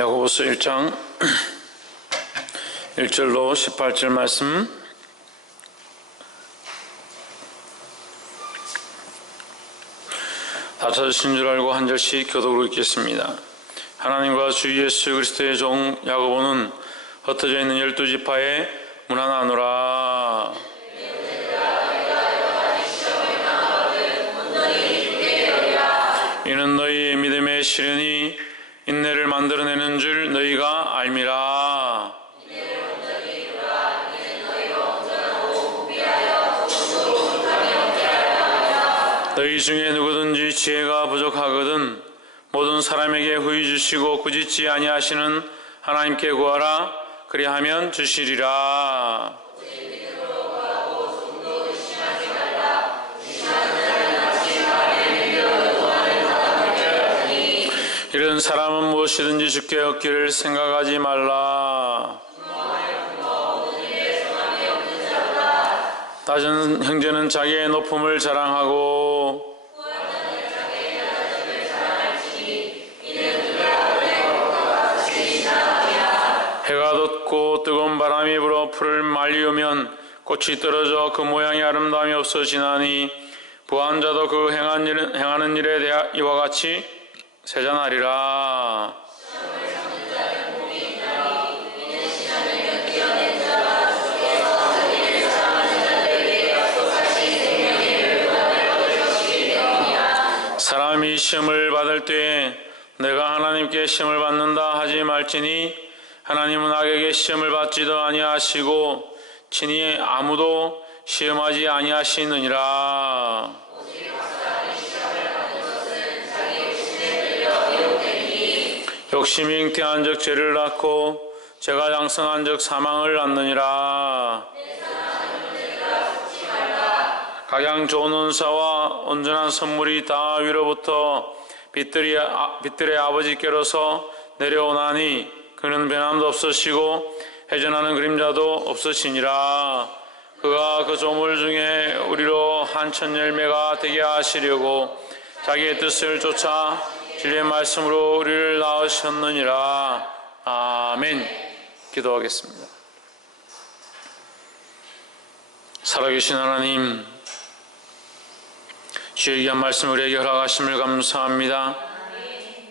야고보서 1장 1절로 18절 말씀. 다 찾으신 줄 알고 한 절씩 교독으로 읽겠습니다. 하나님과 주 예수 그리스도의 종 야고보는 흩어져 있는 12지파에 문안하노라. 이는 너희의 믿음의 시련이 인내를 만들어내는 줄 너희가 알미라. 너희 중에 누구든지 지혜가 부족하거든 모든 사람에게 후히 주시고 꾸짖지 아니하시는 하나님께 구하라. 그리하면 주시리라. 이런 사람은 무엇이든지 주께 얻기를 생각하지 말라. 낮은 형제는 자기의 높음을 자랑하고 해가 돋고 뜨거운 바람이 불어 풀을 말리우면 꽃이 떨어져 그 모양의 아름다움이 없어지나니 부한 자도 그 행하는 일에 대하 이와 같이 세잔하리라. 사람이 시험을 받을 때에 내가 하나님께 시험을 받는다 하지 말지니 하나님은 악에게 시험을 받지도 아니하시고 친히 아무도 시험하지 아니하시느니라. 욕심이 잉태한 적 죄를 낳고 죄가 장성한 적 사망을 낳느니라. 각양 좋은 은사와 온전한 선물이 다 위로부터 빛들의 아버지께로서 내려오나니 그는 변함도 없으시고 회전하는 그림자도 없으시니라. 그가 그 조물 중에 우리로 한천 열매가 되게 하시려고 자기의 뜻을 쫓아 진리의 말씀으로 우리를 낳으셨느니라. 아멘. 기도하겠습니다. 살아계신 하나님, 주의 귀한 말씀을 우리에게 허락하심을 감사합니다.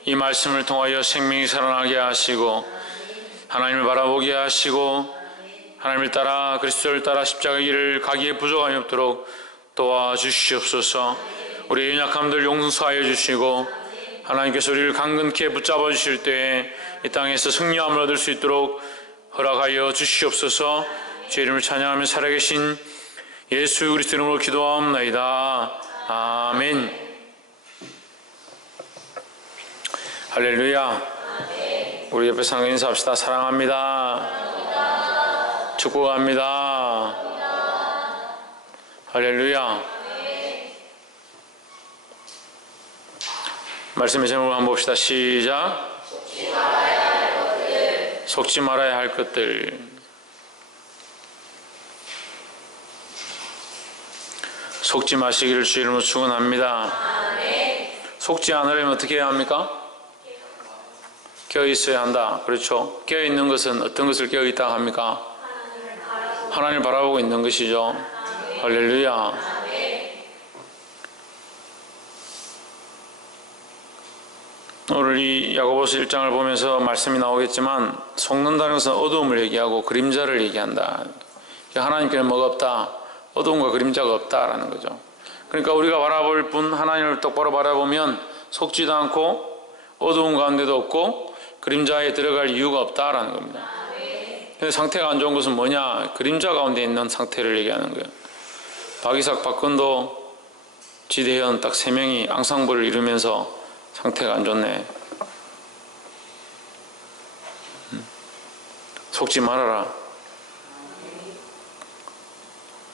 이 말씀을 통하여 생명이 살아나게 하시고 하나님을 바라보게 하시고 하나님을 따라 그리스도를 따라 십자가의 길을 가기에 부족함이 없도록 도와주시옵소서. 우리의 연약함들 용서하여 주시고 하나님께서 우리를 강건케 붙잡아 주실 때에 이 땅에서 승리함을 얻을 수 있도록 허락하여 주시옵소서. 주의 이름을 찬양하며 살아계신 예수 그리스도 이름으로 기도하옵나이다. 아멘. 할렐루야. 우리 옆에 사람 인사합시다. 사랑합니다. 축복합니다. 할렐루야. 말씀의 제목을 한번 봅시다. 시작. 속지 말아야 할 것들. 속지 마시기를 주 이름으로 축원합니다. 속지 않으려면 어떻게 해야 합니까? 깨어 있어야 한다. 그렇죠? 깨어 있는 것은 어떤 것을 깨어 있다 합니까? 하나님을 바라보고 있는 것이죠. 할렐루야. 오늘 이 야고보서 1장을 보면서 말씀이 나오겠지만 속는다는 것은 어두움을 얘기하고 그림자를 얘기한다. 하나님께는 뭐가 없다? 어두움과 그림자가 없다라는 거죠. 그러니까 우리가 바라볼 분 하나님을 똑바로 바라보면 속지도 않고 어두운 가운데도 없고 그림자에 들어갈 이유가 없다라는 겁니다. 근데 상태가 안 좋은 것은 뭐냐? 그림자 가운데 있는 상태를 얘기하는 거예요. 박이삭, 박건도, 지대현 딱 3명이 앙상블을 이루면서 상태가 안 좋네. 속지 말아라.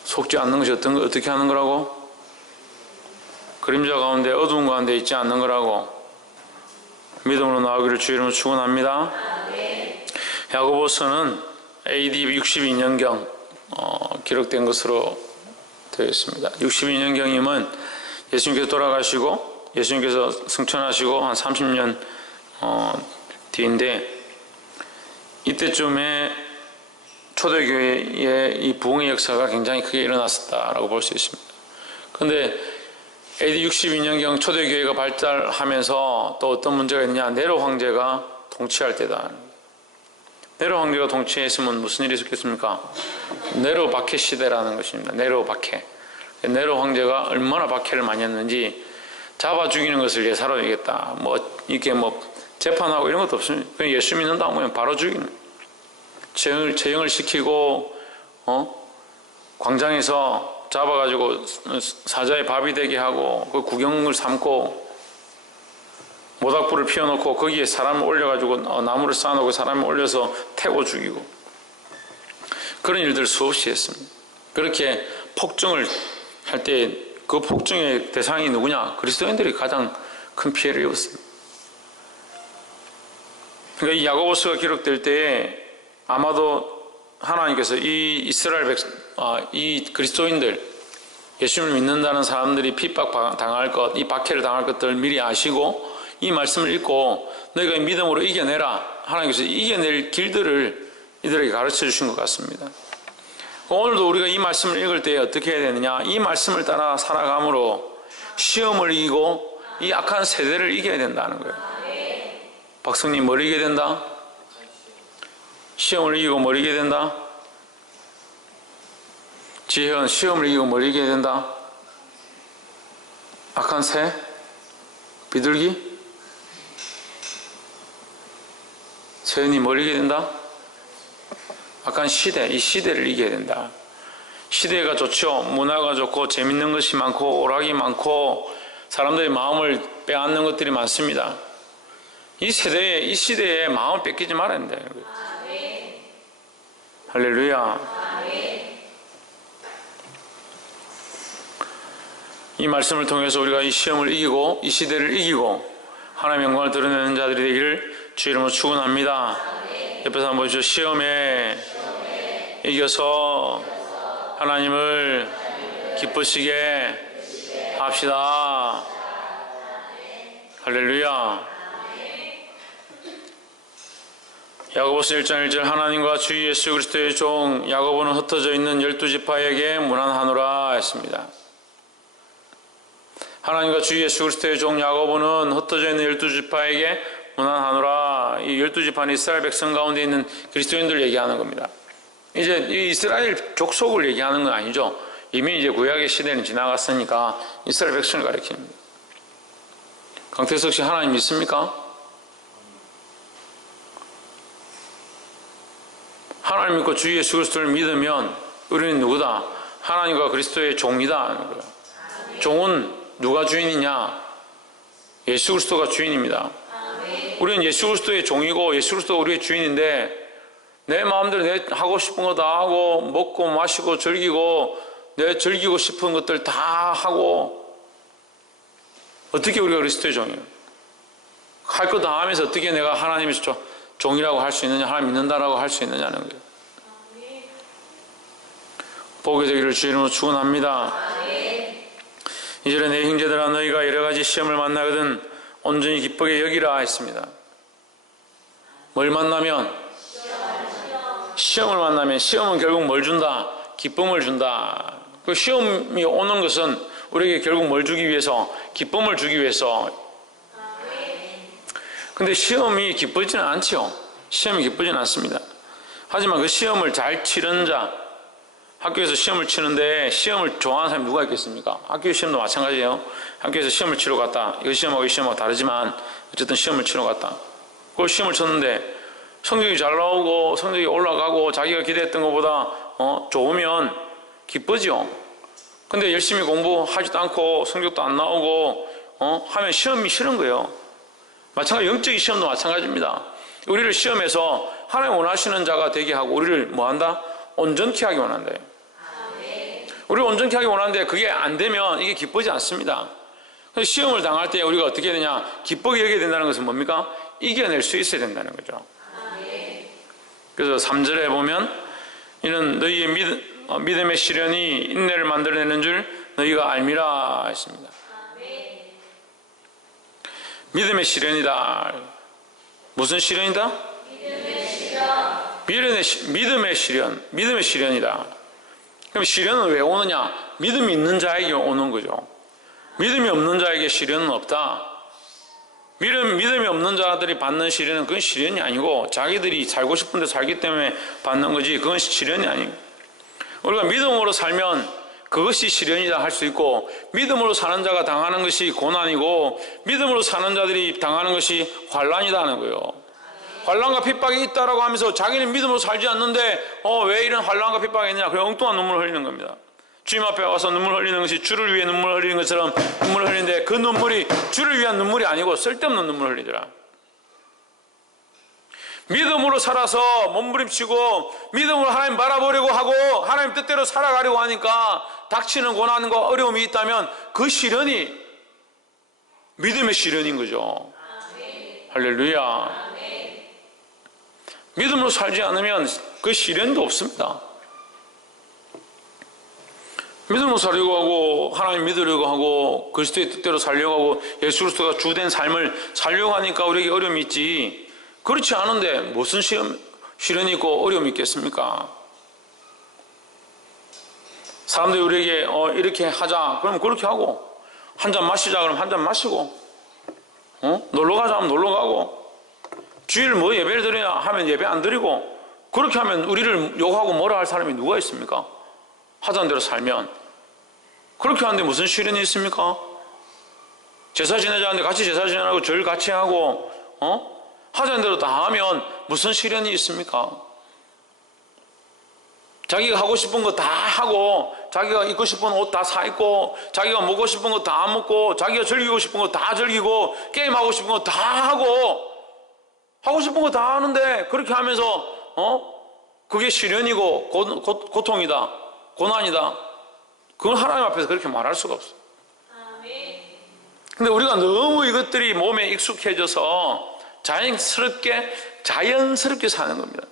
속지 않는 것이 어떻게 하는 거라고? 그림자 가운데 어두운 가운데 있지 않는 거라고. 믿음으로 나오기를 주 이름으로 축원합니다. 야고보서는 AD 62년경 기록된 것으로 되어 있습니다. 62년경이면 예수님께서 돌아가시고 예수님께서 승천하시고 한 30년 뒤인데 이때쯤에 초대교회의 이 부흥의 역사가 굉장히 크게 일어났었다라고 볼 수 있습니다. 그런데 AD 62년경 초대교회가 발달하면서 또 어떤 문제가 있느냐, 네로 황제가 통치할 때다. 네로 황제가 통치했으면 무슨 일이 있었겠습니까? 네로 박해 시대라는 것입니다. 네로 박해. 네로 황제가 얼마나 박해를 많이 했는지 잡아 죽이는 것을 예사로 여기겠다. 이게 재판하고 이런 것도 없습니다. 그냥 예수 믿는다 하면 바로 죽이는. 재형을 시키고 광장에서 잡아가지고 사자의 밥이 되게 하고 그 구경을 삼고 모닥불을 피워놓고 거기에 사람을 올려가지고 나무를 쌓아놓고 사람을 올려서 태워 죽이고 그런 일들 수없이 했습니다. 그렇게 폭정을 할 때 그 폭정의 대상이 누구냐? 그리스도인들이 가장 큰 피해를 입었습니다. 그러니까 이 야고보서가 기록될 때에 아마도 하나님께서 이 이스라엘 이 그리스도인들, 예수님을 믿는다는 사람들이 핍박 당할 것, 이 박해를 당할 것들을 미리 아시고 이 말씀을 읽고 너희가 믿음으로 이겨내라. 하나님께서 이겨낼 길들을 이들에게 가르쳐 주신 것 같습니다. 오늘도 우리가 이 말씀을 읽을 때 어떻게 해야 되느냐? 이 말씀을 따라 살아감으로 시험을 이기고 이 악한 세대를 이겨야 된다는 거예요. 박성님, 뭘 이겨야 된다? 시험을 이기고 뭘 이겨야 된다? 지혜은, 시험을 이기고 뭘 이겨야 된다? 악한 새? 비둘기? 세은이 뭘 이겨야 된다? 악한 시대, 이 시대를 이겨야 된다. 시대가 좋죠. 문화가 좋고 재밌는 것이 많고 오락이 많고 사람들의 마음을 빼앗는 것들이 많습니다. 이 시대에 마음을 뺏기지 말아야 된다. 할렐루야. 이 말씀을 통해서 우리가 이 시험을 이기고 이 시대를 이기고 하나님의 영광을 드러내는 자들이 되기를 주 이름으로 축원합니다. 옆에서 한번 보시죠. 시험에 이겨서 하나님을 기쁘시게 합시다. 할렐루야. 야고보서 1장 1절 하나님과 주 예수 그리스도의 종 야고보는 흩어져 있는 12지파에게 문안하노라 했습니다. 하나님과 주 예수 그리스도의 종 야고보는 흩어져 있는 12지파에게 문안하노라. 이 12지파는 이스라엘 백성 가운데 있는 그리스도인들 얘기하는 겁니다. 이제 이 이스라엘 족속을 얘기하는 건 아니죠. 이미 이제 구약의 시대는 지나갔으니까 이스라엘 백성을 가리킵니다. 강태석 씨, 하나님 믿습니까? 하나님 믿고 주 예수 그리스도를 믿으면 우리는 누구다? 하나님과 그리스도의 종이다. 종은 누가 주인이냐? 예수 그리스도가 주인입니다. 우리는 예수 그리스도의 종이고 예수 그리스도가 우리의 주인인데 내 마음대로 내 하고 싶은 거 다 하고 먹고 마시고 즐기고 내 즐기고 싶은 것들 다 하고 어떻게 우리가 그리스도의 종이에요? 할 거 다 하면서 어떻게 내가 하나님의 종이라고 할 수 있느냐, 하나님 믿는다라고 할 수 있느냐는 거예요. 복이 되기를 주 이름으로 축원합니다. 이절에 내 형제들아 너희가 여러 가지 시험을 만나거든 온전히 기쁘게 여기라 했습니다. 뭘 만나면? 시험을 만나면 시험은 결국 뭘 준다? 기쁨을 준다. 그 시험이 오는 것은 우리에게 결국 뭘 주기 위해서? 기쁨을 주기 위해서. 근데 시험이 기쁘지는 않죠. 시험이 기쁘지는 않습니다. 하지만 그 시험을 잘 치는 자, 학교에서 시험을 치는데 시험을 좋아하는 사람이 누가 있겠습니까? 학교 시험도 마찬가지예요. 학교에서 시험을 치러 갔다. 이거 시험하고 이 시험하고 다르지만 어쨌든 시험을 치러 갔다. 그걸 시험을 쳤는데 성적이 잘 나오고 성적이 올라가고 자기가 기대했던 것보다 좋으면 기쁘죠. 근데 열심히 공부하지도 않고 성적도 안 나오고 하면 시험이 싫은 거예요. 마찬가지 영적인 시험도 마찬가지입니다. 우리를 시험해서 하나님 원하시는 자가 되게 하고 우리를 뭐한다? 온전케 하기 원한다. 우리를 온전케 하기 원하는데 그게 안 되면 이게 기쁘지 않습니다. 시험을 당할 때 우리가 어떻게 해야 되냐? 기쁘게 여겨야 된다는 것은 뭡니까? 이겨낼 수 있어야 된다는 거죠. 그래서 3절에 보면 이는 너희의 믿음의 시련이 인내를 만들어내는 줄 너희가 알미라 했습니다. 믿음의 시련이다. 무슨 시련이다? 믿음의 시련. 믿음의 시련이다. 그럼 시련은 왜 오느냐? 믿음이 있는 자에게 오는 거죠. 믿음이 없는 자에게 시련은 없다. 믿음이 없는 자들이 받는 시련은 그건 시련이 아니고 자기들이 살고 싶은데 살기 때문에 받는 거지, 그건 시련이 아니고, 우리가 믿음으로 살면 그것이 시련이다 할 수 있고, 믿음으로 사는 자가 당하는 것이 고난이고, 믿음으로 사는 자들이 당하는 것이 환난이다 하는 거예요. 환난과 핍박이 있다라고 하면서 자기는 믿음으로 살지 않는데 왜 이런 환난과 핍박이 있냐, 그래 엉뚱한 눈물을 흘리는 겁니다. 주님 앞에 와서 눈물 흘리는 것이 주를 위해 눈물 흘리는 것처럼 눈물을 흘리는데, 그 눈물이 주를 위한 눈물이 아니고 쓸데없는 눈물을 흘리더라. 믿음으로 살아서 몸부림치고 믿음으로 하나님 바라보려고 하고 하나님 뜻대로 살아가려고 하니까 닥치는 고난과 어려움이 있다면 그 시련이 믿음의 시련인 거죠. 할렐루야. 믿음으로 살지 않으면 그 시련도 없습니다. 믿음으로 살려고 하고 하나님 믿으려고 하고 그리스도의 뜻대로 살려고 하고 예수 그리스도가 주된 삶을 살려고 하니까 우리에게 어려움이 있지, 그렇지 않은데 무슨 시련이 있고 어려움이 있겠습니까? 사람들이 우리에게 이렇게 하자 그러면 그렇게 하고, 한 잔 마시자 그러면 한 잔 마시고, 놀러 가자 하면 놀러 가고, 주일 뭐 예배를 드리냐 하면 예배 안 드리고, 그렇게 하면 우리를 욕하고 뭐라 할 사람이 누가 있습니까? 하자는 대로 살면. 그렇게 하는데 무슨 시련이 있습니까? 제사 지내자는데 같이 제사 지내라고 절 같이 하고 하자는 대로 다 하면 무슨 시련이 있습니까? 자기가 하고 싶은 거 다 하고, 자기가 입고 싶은 옷 다 사 입고, 자기가 먹고 싶은 거 다 먹고, 자기가 즐기고 싶은 거 다 즐기고, 게임하고 싶은 거 다 하고, 하고 싶은 거 다 하는데, 그렇게 하면서 그게 시련이고 고통이다, 고난이다, 그건 하나님 앞에서 그렇게 말할 수가 없어. 근데 우리가 너무 이것들이 몸에 익숙해져서 자연스럽게 사는 겁니다.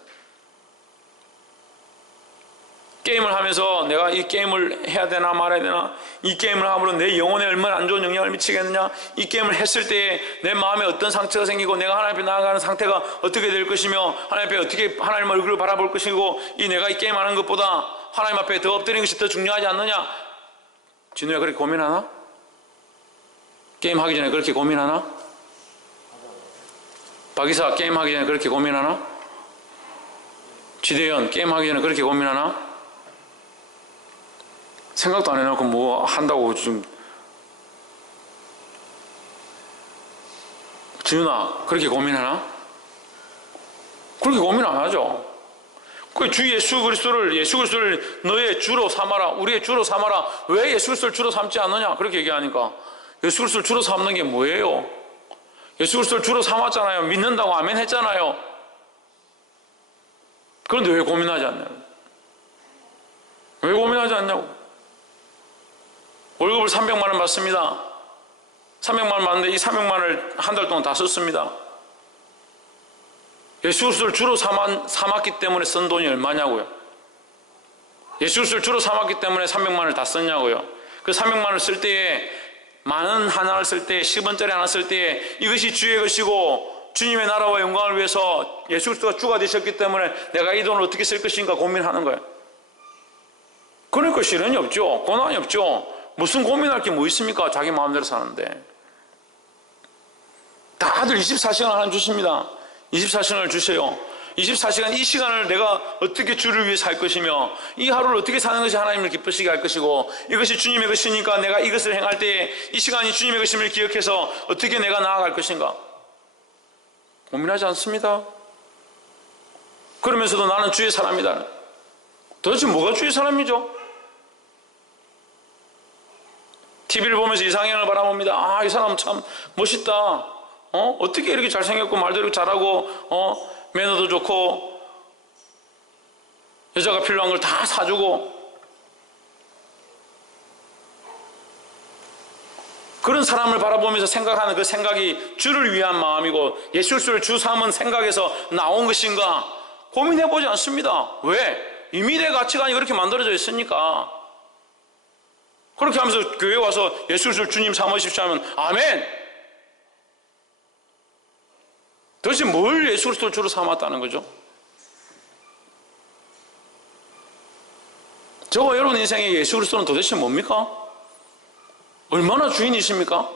게임을 하면서 내가 이 게임을 해야 되나 말아야 되나, 이 게임을 함으로 내 영혼에 얼마나 안 좋은 영향을 미치겠느냐, 이 게임을 했을 때에 내 마음에 어떤 상처가 생기고 내가 하나님 앞에 나아가는 상태가 어떻게 될 것이며 하나님 앞에 어떻게 하나님 얼굴을 바라볼 것이고, 내가 이 게임하는 것보다 하나님 앞에 더 엎드리는 것이 더 중요하지 않느냐. 진우야, 그렇게 고민하나? 게임하기 전에 그렇게 고민하나? 박이사, 게임하기 전에 그렇게 고민하나? 지대현, 게임하기 전에 그렇게 고민하나? 생각도 안 해놓고 뭐 한다고 지금. 지윤아, 그렇게 고민하나? 그렇게 고민 안 하죠. 그 주 예수 그리스도를 너의 주로 삼아라, 우리의 주로 삼아라. 왜 예수 그리스도를 주로 삼지 않느냐, 그렇게 얘기하니까, 예수 그리스도를 주로 삼는 게 뭐예요? 예수 그리스도를 주로 삼았잖아요. 믿는다고 아멘 했잖아요. 그런데 왜 고민하지 않냐고. 왜 고민하지 않냐고. 월급을 300만 원 받습니다. 300만 원 받는데 이 300만 원을 한 달 동안 다 썼습니다. 예수 그리스도를 주로 삼았기 때문에 쓴 돈이 얼마냐고요. 예수 그리스도를 주로 삼았기 때문에 300만 원을 다 썼냐고요. 그 300만 원을 쓸 때에, 만원 하나를 쓸 때에, 10원짜리 하나 쓸 때에 이것이 주의 것이고 주님의 나라와 영광을 위해서 예수 그리스도가 주가 되셨기 때문에 내가 이 돈을 어떻게 쓸 것인가 고민하는 거예요. 그러니까 시련이 없죠. 고난이 없죠. 무슨 고민할 게 뭐 있습니까? 자기 마음대로 사는데. 다들 24시간 하나님 주십니다. 24시간을 주세요. 24시간, 이 시간을 내가 어떻게 주를 위해 살 것이며 이 하루를 어떻게 사는 것이 하나님을 기쁘시게 할 것이고, 이것이 주님의 것이니까 내가 이것을 행할 때에 이 시간이 주님의 것임을 기억해서 어떻게 내가 나아갈 것인가 고민하지 않습니다. 그러면서도 나는 주의 사람이다. 도대체 뭐가 주의 사람이죠? TV를 보면서 이상형을 바라봅니다. 아, 이 사람 참 멋있다. 어떻게 이렇게 잘생겼고 말도 이렇게 잘하고 매너도 좋고 여자가 필요한 걸 다 사주고, 그런 사람을 바라보면서 생각하는 그 생각이 주를 위한 마음이고 예수 그리스도를 주 삼은 생각에서 나온 것인가 고민해보지 않습니다. 왜? 이미 내 가치관이 그렇게 만들어져 있으니까. 그렇게 하면서 교회에 와서 예수 그리스도를 주님 삼으십시오 하면 아멘. 도대체 뭘 예수 그리스도를 주로 삼았다는 거죠? 저와 여러분 인생에 예수 그리스도는 도대체 뭡니까? 얼마나 주인이십니까?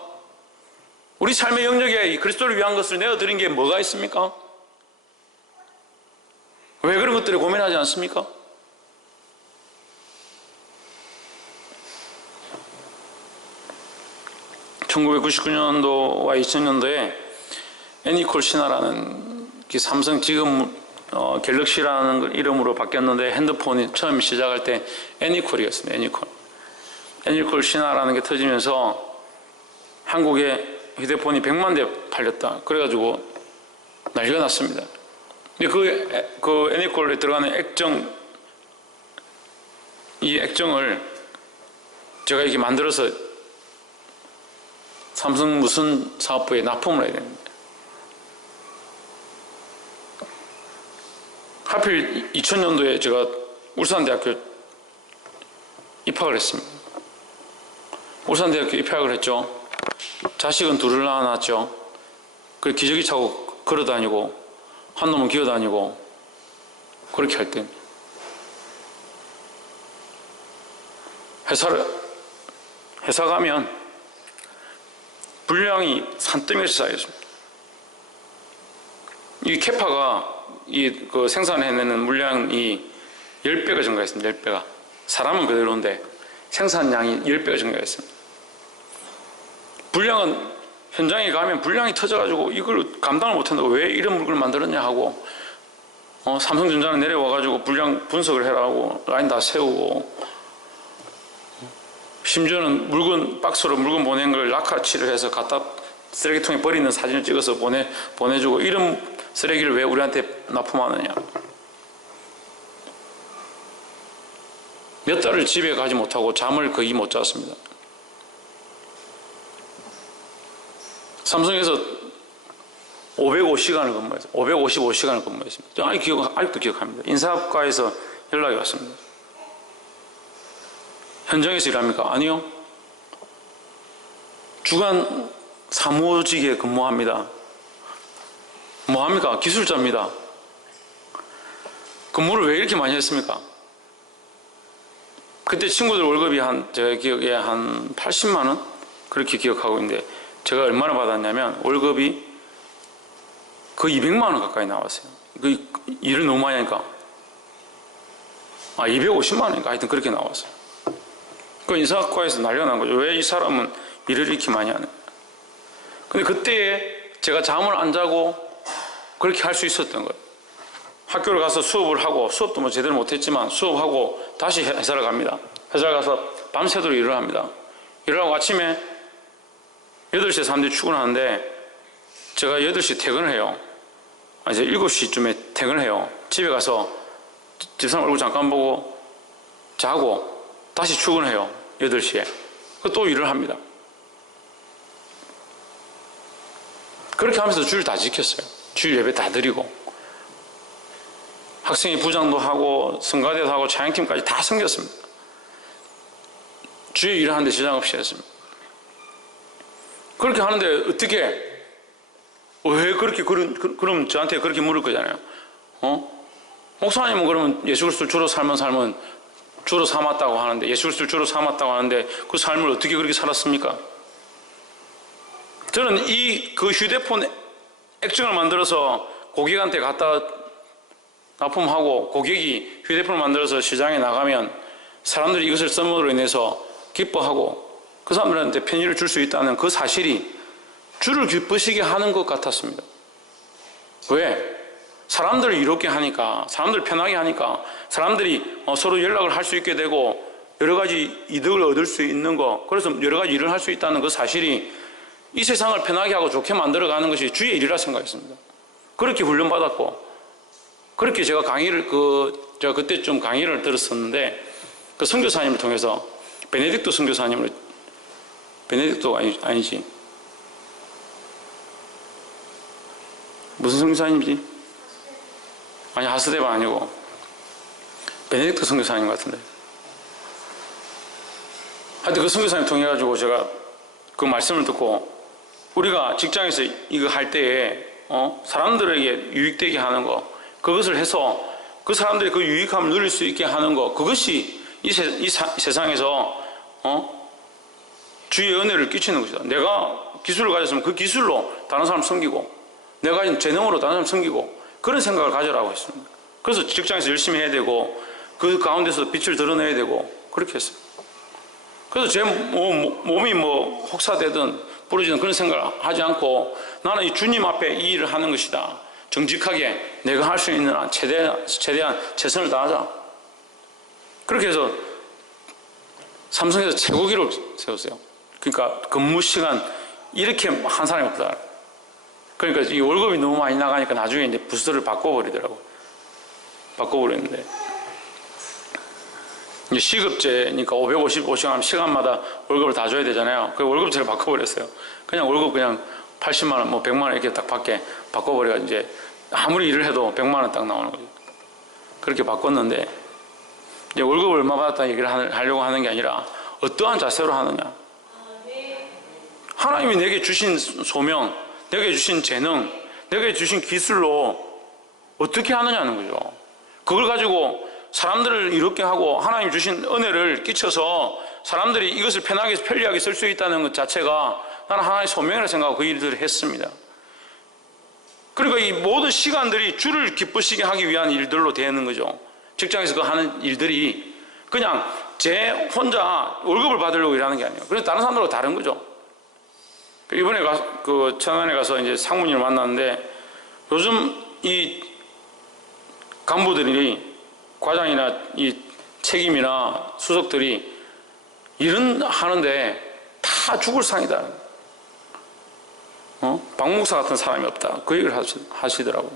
우리 삶의 영역에 이 그리스도를 위한 것을 내어드린 게 뭐가 있습니까? 왜 그런 것들을 고민하지 않습니까? (1999년도와) (2000년도에) 애니콜 신화라는 삼성 지금 갤럭시라는 이름으로 바뀌었는데 핸드폰이 처음 시작할 때 애니콜이었습니다. 애니콜 신화라는 게 터지면서 한국에 휴대폰이 100만 대 팔렸다. 그래가지고 난리가 났습니다. 근데 그 애니콜에 들어가는 액정, 이 액정을 제가 이렇게 만들어서 삼성 무슨 사업부에 납품을 해야 됩니다. 하필 2000년도에 제가 울산대학교 입학을 했습니다. 울산대학교 입학을 했죠. 자식은 둘을 낳아놨죠. 그 기저귀 차고 걸어다니고 한 놈은 기어다니고 그렇게 할 때 회사 가면 분량이 산더미같이 쌓여있습니다. 이 캐파가 그 생산해내는 물량이 10배가 증가했습니다. 10배가. 사람은 그대로인데 생산량이 10배가 증가했습니다. 분량은 현장에 가면 분량이 터져가지고 이걸 감당을 못한다고 왜 이런 물건을 만들었냐 하고 삼성전자는 내려와가지고 분량 분석을 해라 하고 라인 다 세우고 심지어는 물건 박스로 물건 보낸 걸 낙하치를 해서 갖다 쓰레기통에 버리는 사진을 찍어서 보내주고 이런 쓰레기를 왜 우리한테 납품하느냐. 몇 달을 집에 가지 못하고 잠을 거의 못 잤습니다. 삼성에서 505시간을 근무했어요. 555시간을 근무했습니다. 아직도 기억합니다. 인사학과에서 연락이 왔습니다. 현장에서 일합니까? 아니요. 주간 사무직에 근무합니다. 뭐합니까? 기술자입니다. 근무를 왜 이렇게 많이 했습니까? 그때 친구들 월급이 제가 기억에 한 80만 원? 그렇게 기억하고 있는데 제가 얼마나 받았냐면 월급이 거의 200만 원 가까이 나왔어요. 일을 너무 많이 하니까 250만 원인가 하여튼 그렇게 나왔어요. 그 인사학과에서 난리가 난 거죠. 왜 이 사람은 일을 이렇게 많이 하는 거예요. 근데 그때에 제가 잠을 안 자고 그렇게 할 수 있었던 거예요. 학교를 가서 수업을 하고 수업도 뭐 제대로 못했지만 수업하고 다시 회사를 갑니다. 회사를 가서 밤새도록 일을 합니다. 일을 하고 아침에 8시에 사람들이 출근하는데 제가 8시에 퇴근을 해요. 이제 7시쯤에 퇴근을 해요. 집에 가서 집사람 얼굴 잠깐 보고 자고 다시 출근해요. 8시에. 또 일을 합니다. 그렇게 하면서 주일 다 지켰어요. 주일 예배 다 드리고 학생회 부장도 하고 성가대도 하고 찬양팀까지 다 섬겼습니다. 주일 일을 하는데 지장 없이 했습니다. 그렇게 하는데 어떻게 왜 그렇게 그럼 저한테 그렇게 물을 거잖아요. 목사님은 그러면 예수 그리스도를 주로 살면 주로 삼았다고 하는데 예수 그리스도를 주로 삼았다고 하는데 그 삶을 어떻게 그렇게 살았습니까? 저는 그 휴대폰 액정을 만들어서 고객한테 갖다 납품하고 고객이 휴대폰을 만들어서 시장에 나가면 사람들이 이것을 써먹으로 인해서 기뻐하고 그 사람들한테 편의를 줄 수 있다는 그 사실이 주를 기쁘시게 하는 것 같았습니다. 왜? 사람들을 이롭게 하니까, 사람들을 편하게 하니까, 사람들이 서로 연락을 할 수 있게 되고 여러 가지 이득을 얻을 수 있는 거, 그래서 여러 가지 일을 할 수 있다는 그 사실이 이 세상을 편하게 하고 좋게 만들어가는 것이 주의 일이라 생각했습니다. 그렇게 훈련받았고 그렇게 제가 제가 그때 좀 강의를 들었었는데 그 선교사님을 통해서 베네딕토 선교사님을 베네딕토 아니지 무슨 선교사님이지? 아니 하스데바 아니고 베네딕토 선교사님 같은데 하여튼 그 선교사님 통해 가지고 제가 그 말씀을 듣고 우리가 직장에서 이거 할 때에 사람들에게 유익되게 하는 거 그것을 해서 그 사람들이 그 유익함을 누릴 수 있게 하는 거 그것이 세상에서 주의 은혜를 끼치는 것이다. 내가 기술을 가졌으면 그 기술로 다른 사람 섬기고, 내가 가진 재능으로 다른 사람 섬기고, 그런 생각을 가져라고 했습니다. 그래서 직장에서 열심히 해야 되고, 그 가운데서 빛을 드러내야 되고, 그렇게 했어요. 그래서 제 몸이 혹사되든 부러지는 그런 생각을 하지 않고, 나는 이 주님 앞에 이 일을 하는 것이다. 정직하게 내가 할 수 있는 한 최대한 최선을 다하자. 그렇게 해서 삼성에서 최고 기록을 세웠어요. 그러니까 근무 시간 이렇게 한 사람이 없다. 그러니까 이 월급이 너무 많이 나가니까 나중에 이제 부서를 바꿔버리더라고. 바꿔버렸는데. 이제 시급제니까 555시간 하면 시간마다 월급을 다 줘야 되잖아요. 그 월급제를 바꿔버렸어요. 그냥 월급 그냥 80만 원, 100만 원 이렇게 딱 바꿔버려가지고 이제 아무리 일을 해도 100만 원 딱 나오는 거죠. 그렇게 바꿨는데, 이제 월급을 얼마 받았다는 얘기를 하려고 하는 게 아니라 어떠한 자세로 하느냐. 하나님이 내게 주신 소명, 내게 주신 재능, 내게 주신 기술로 어떻게 하느냐는 거죠. 그걸 가지고 사람들을 이롭게 하고 하나님 주신 은혜를 끼쳐서 사람들이 이것을 편리하게 쓸 수 있다는 것 자체가 나는 하나의 소명이라고 생각하고 그 일들을 했습니다. 그러니까 이 모든 시간들이 주를 기쁘시게 하기 위한 일들로 되는 거죠. 직장에서 그 하는 일들이 그냥 제 혼자 월급을 받으려고 일하는 게 아니에요. 그래서 다른 사람들하고 다른 거죠. 이번에 천안에 가서 이제 상무님을 만났는데, 요즘 이 간부들이, 과장이나 이 책임이나 수석들이 일은 하는데 다 죽을 상이다. 박 목사 같은 사람이 없다. 그 얘기를 하시더라고요.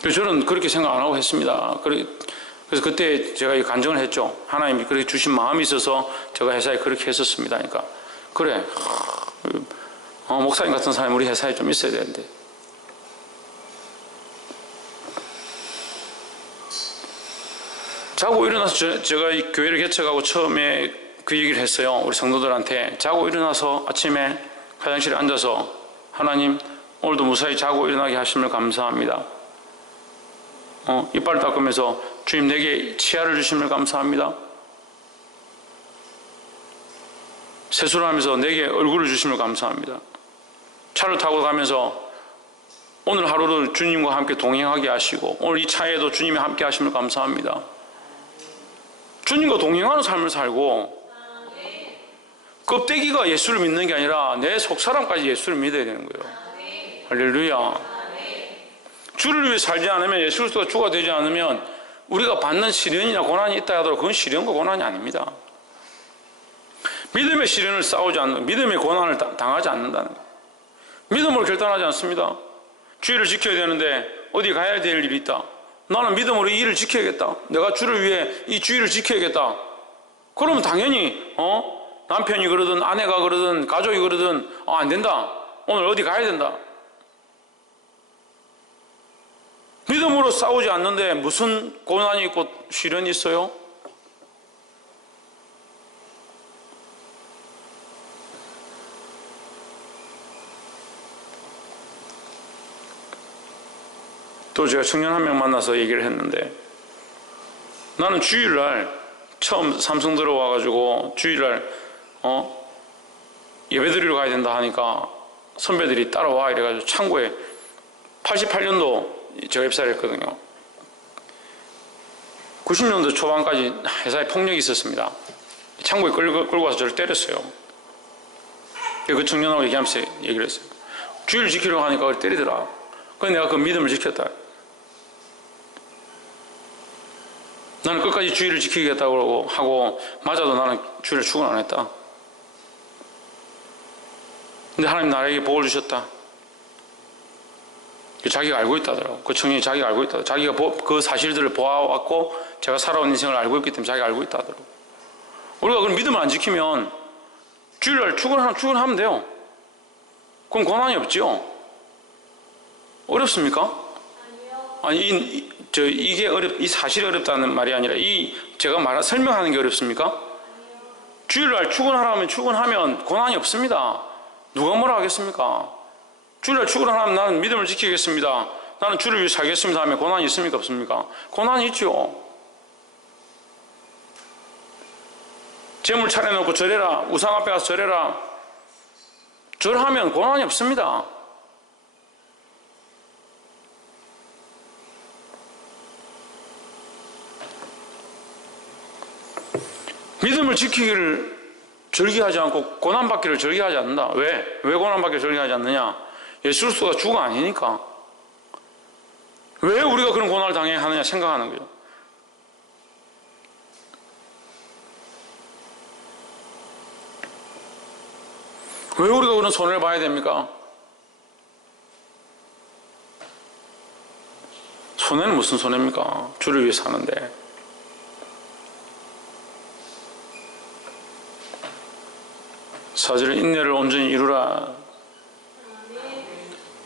그래서 저는 그렇게 생각 안 하고 했습니다. 그래서 그때 제가 이 간증을 했죠. 하나님이 그렇게 주신 마음이 있어서 제가 회사에 그렇게 했었습니다. 그러니까, 그래. 목사님 같은 사람이 우리 회사에 좀 있어야 되는데. 자고 일어나서 제가 이 교회를 개척하고 처음에 그 얘기를 했어요. 우리 성도들한테. 자고 일어나서 아침에 화장실에 앉아서, 하나님, 오늘도 무사히 자고 일어나게 하심을 감사합니다. 이빨 닦으면서, 주님 내게 치아를 주심을 감사합니다. 세수를 하면서 내게 얼굴을 주심을 감사합니다. 차를 타고 가면서 오늘 하루를 주님과 함께 동행하게 하시고, 오늘 이 차에도 주님이 함께 하심을 감사합니다. 주님과 동행하는 삶을 살고, 껍데기가 예수를 믿는 게 아니라 내 속사람까지 예수를 믿어야 되는 거예요. 할렐루야. 주를 위해 살지 않으면, 예수 그리스도가 주가 되지 않으면 우리가 받는 시련이나 고난이 있다 하더라도 그건 시련과 고난이 아닙니다. 믿음의 시련을 싸우지 않는, 믿음의 고난을 당하지 않는다는 거예요. 믿음으로 결단하지 않습니다. 주의를 지켜야 되는데 어디 가야 될 일이 있다. 나는 믿음으로 이 일을 지켜야겠다. 내가 주를 위해 이 주의를 지켜야겠다. 그러면 당연히 남편이 그러든 아내가 그러든 가족이 그러든 안 된다. 오늘 어디 가야 된다. 믿음으로 싸우지 않는데 무슨 고난이 있고 시련이 있어요? 또 제가 청년 한 명 만나서 얘기를 했는데, 나는 주일날 처음 삼성 들어와가지고 주일날 예배 드리러 가야 된다 하니까 선배들이 따라와 이래가지고 창고에 88년도 제가 입사를 했거든요. 90년도 초반까지 회사에 폭력이 있었습니다. 창고에 끌고 와서 저를 때렸어요. 그 청년하고 얘기하면서 얘기를 했어요. 주일 지키려고 하니까 그걸 때리더라. 그래서 내가 그 믿음을 지켰다. 나는 끝까지 주의를 지키겠다고 하고, 맞아도 나는 주일을 출근 안 했다. 근데 하나님 나에게 복을 주셨다. 자기가 알고 있다더라고. 그 청년이 자기가 알고 있다. 자기가 그 사실들을 보아왔고 제가 살아온 인생을 알고 있기 때문에 자기가 알고 있다더라고. 우리가 그런 믿음을 안 지키면 주일날 출근하면 돼요. 그럼 고난이 없지요. 어렵습니까? 아니 이게 이 사실이 어렵다는 말이 아니라 제가 설명하는 게 어렵습니까? 주일날 출근하라면 출근하면 고난이 없습니다. 누가 뭐라 하겠습니까? 주일날 출근하면 나는 믿음을 지키겠습니다. 나는 주를 위해 살겠습니다 하면 고난이 있습니까? 없습니까? 고난이 있죠. 재물 차려놓고 절해라, 우상 앞에 가서 절해라. 절하면 고난이 없습니다. 믿음을 지키기를 절기하지 않고 고난받기를 절기하지 않는다. 왜? 왜 고난받기를 절기하지 않느냐? 예수 그리스도가 주가 아니니까. 왜 우리가 그런 고난을 당해야 하느냐 생각하는 거예요. 왜 우리가 그런 손해를 봐야 됩니까? 손해는 무슨 손해입니까? 주를 위해서 하는데. 사절 인내를 온전히 이루라.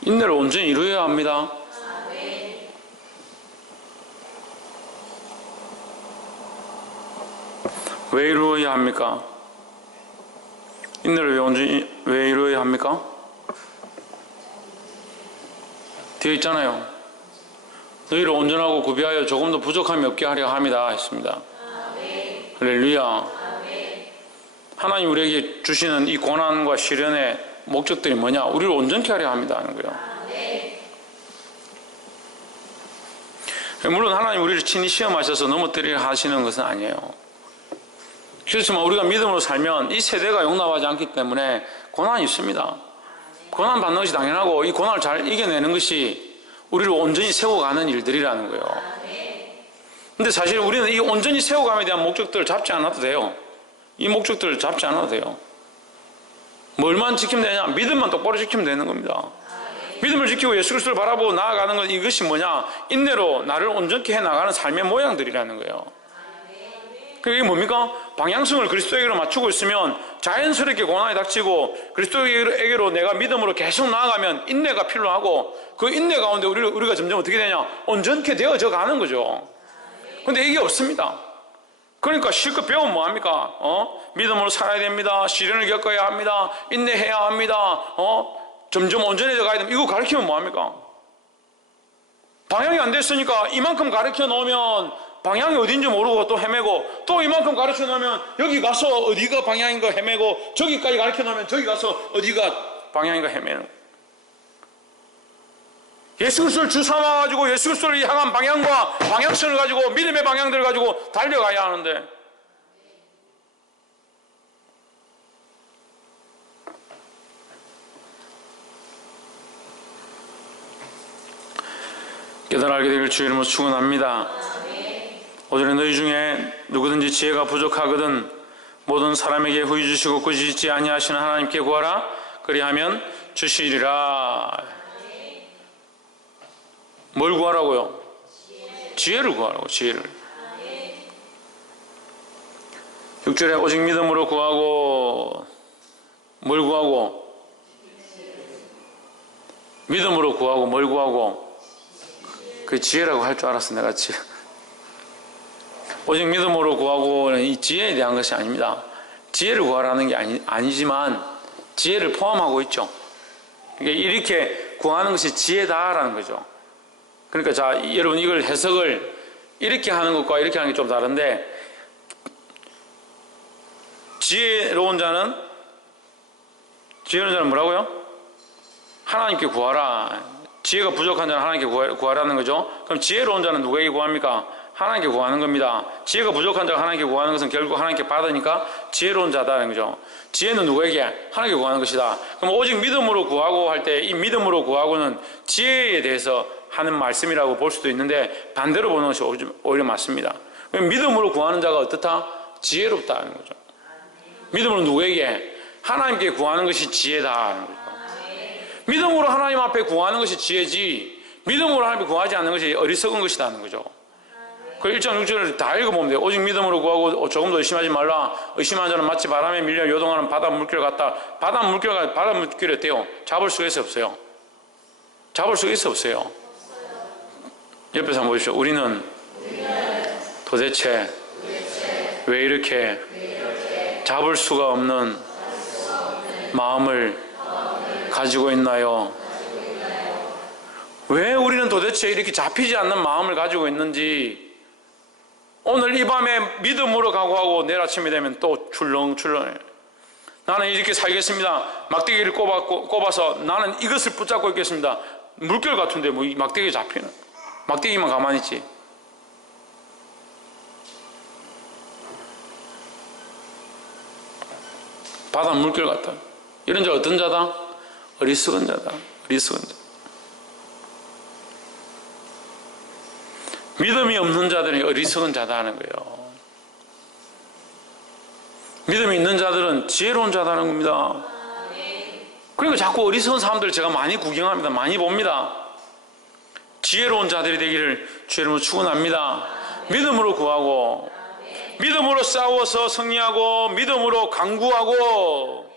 인내를 온전히 이루어야 합니다. 왜 이루어야 합니까? 인내를 왜 이루어야 합니까? 되어 있잖아요. 너희를 온전하고 구비하여 조금도 부족함이 없게 하려 함이다 했습니다. 할렐루야. 하나님 우리에게 주시는 이 고난과 시련의 목적들이 뭐냐? 우리를 온전케 하려 합니다 하는 거예요. 물론 하나님 우리를 친히 시험하셔서 넘어뜨리려 하시는 것은 아니에요. 그렇지만 우리가 믿음으로 살면 이 세대가 용납하지 않기 때문에 고난이 있습니다. 고난 받는 것이 당연하고 이 고난을 잘 이겨내는 것이 우리를 온전히 세워가는 일들이라는 거예요. 근데 사실 우리는 이 온전히 세워감에 대한 목적들을 잡지 않아도 돼요. 이 목적들을 잡지 않아도 돼요. 뭘만 지키면 되냐? 믿음만 똑바로 지키면 되는 겁니다. 믿음을 지키고 예수 그리스도를 바라보고 나아가는 건 이것이 뭐냐? 인내로 나를 온전케 해나가는 삶의 모양들이라는 거예요. 그게 뭡니까? 방향성을 그리스도에게로 맞추고 있으면 자연스럽게 고난이 닥치고 그리스도에게로 내가 믿음으로 계속 나아가면 인내가 필요하고 그 인내 가운데 우리가 점점 어떻게 되냐? 온전케 되어져 가는 거죠. 근데 이게 없습니다. 그러니까 실컷 배우면 뭐합니까? 믿음으로 살아야 됩니다. 시련을 겪어야 합니다. 인내해야 합니다. 점점 온전해져 가야 됩니다. 이거 가르치면 뭐합니까? 방향이 안 됐으니까 이만큼 가르쳐 놓으면 방향이 어딘지 모르고 또 헤매고 또 이만큼 가르쳐 놓으면 여기 가서 어디가 방향인가 헤매고 저기까지 가르쳐 놓으면 저기 가서 어디가 방향인가 헤매는 거예요. 예수 그리스도를 주 삼아가지고 예수 그리스도를 향한 방향과 방향성을 가지고 믿음의 방향들을 가지고 달려가야 하는데 깨달아 알게 되길 주의 이름으로 축원합니다. 오늘의 너희 중에 누구든지 지혜가 부족하거든 모든 사람에게 후히 주시고 꾸짖지 아니하시는 하나님께 구하라. 그리하면 주시리라. 뭘 구하라고요? 지혜를 구하라고. 지혜를. 6절에 오직 믿음으로 구하고 뭘 구하고? 믿음으로 구하고 뭘 구하고? 그 지혜라고 할 줄 알았어 내가 지혜. 오직 믿음으로 구하고는 이 지혜에 대한 것이 아닙니다. 지혜를 구하라는 게 아니지만 지혜를 포함하고 있죠. 그러니까 이렇게 구하는 것이 지혜다라는 거죠. 그러니까 자 여러분 이걸 해석을 이렇게 하는 것과 이렇게 하는 게 좀 다른데 지혜로운 자는 뭐라고요? 하나님께 구하라. 지혜가 부족한 자는 하나님께 구하라는 거죠. 그럼 지혜로운 자는 누구에게 구합니까? 하나님께 구하는 겁니다. 지혜가 부족한 자가 하나님께 구하는 것은 결국 하나님께 받으니까 지혜로운 자다는 거죠. 지혜는 누구에게? 하나님께 구하는 것이다. 그럼 오직 믿음으로 구하고 할 때 이 믿음으로 구하고는 지혜에 대해서 하는 말씀이라고 볼 수도 있는데 반대로 보는 것이 오히려 맞습니다. 그럼 믿음으로 구하는 자가 어떻다? 지혜롭다는 거죠. 믿음으로 누구에게? 하나님께 구하는 것이 지혜다는 거죠. 믿음으로 하나님 앞에 구하는 것이 지혜지 믿음으로 하나님께 구하지 않는 것이 어리석은 것이라는 거죠. 그 1장 6절을 다 읽어보면 돼요. 오직 믿음으로 구하고 조금도 의심하지 말라. 의심하는 자는 마치 바람에 밀려 요동하는 바다 물결 같다. 바다 물결이 어때요? 잡을 수가 있어 없어요? 잡을 수가 있어 없어요? 옆에서 한번 보십시오. 우리는 도대체 왜 이렇게 잡을 수가 없는 마음을 가지고 있나요? 왜 우리는 도대체 이렇게 잡히지 않는 마음을 가지고 있는지 오늘 이 밤에 믿음으로 각오하고 내일 아침이 되면 또 출렁출렁해. 나는 이렇게 살겠습니다. 막대기를 꼽아서 나는 이것을 붙잡고 있겠습니다. 물결 같은데 뭐 이 막대기 잡히는. 막대기만 가만히 있지. 바다 물결 같다. 이런 자 어떤 자다? 어리석은 자다. 어리석은 자. 믿음이 없는 자들이 어리석은 자다 하는 거예요. 믿음이 있는 자들은 지혜로운 자다는 겁니다. 그러니까 자꾸 어리석은 사람들을 제가 많이 구경합니다. 많이 봅니다. 지혜로운 자들이 되기를 주의 이름으로 축원합니다. 믿음으로 구하고, 믿음으로 싸워서 승리하고, 믿음으로 강구하고.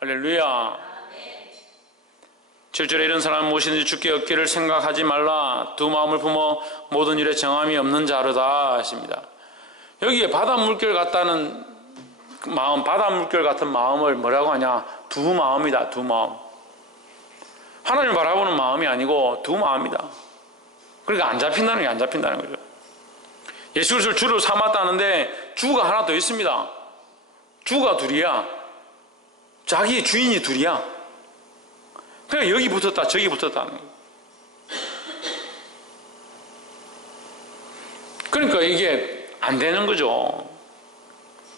할렐루야. 7절에 이런 사람은 무엇이든지 주께 얻기를 생각하지 말라. 두 마음을 품어 모든 일에 정함이 없는 자로다 하십니다. 여기에 바다 물결 같다는 마음, 바다 물결 같은 마음을 뭐라고 하냐? 두 마음이다. 두 마음. 하나님을 바라보는 마음이 아니고 두 마음이다. 그러니까 안 잡힌다는 게 안 잡힌다는 거죠. 예수 그리스도를 주로 삼았다는데 주가 하나 더 있습니다. 주가 둘이야. 자기의 주인이 둘이야. 그냥 여기 붙었다 저기 붙었다 하는 거예요. 그러니까 이게 안 되는 거죠.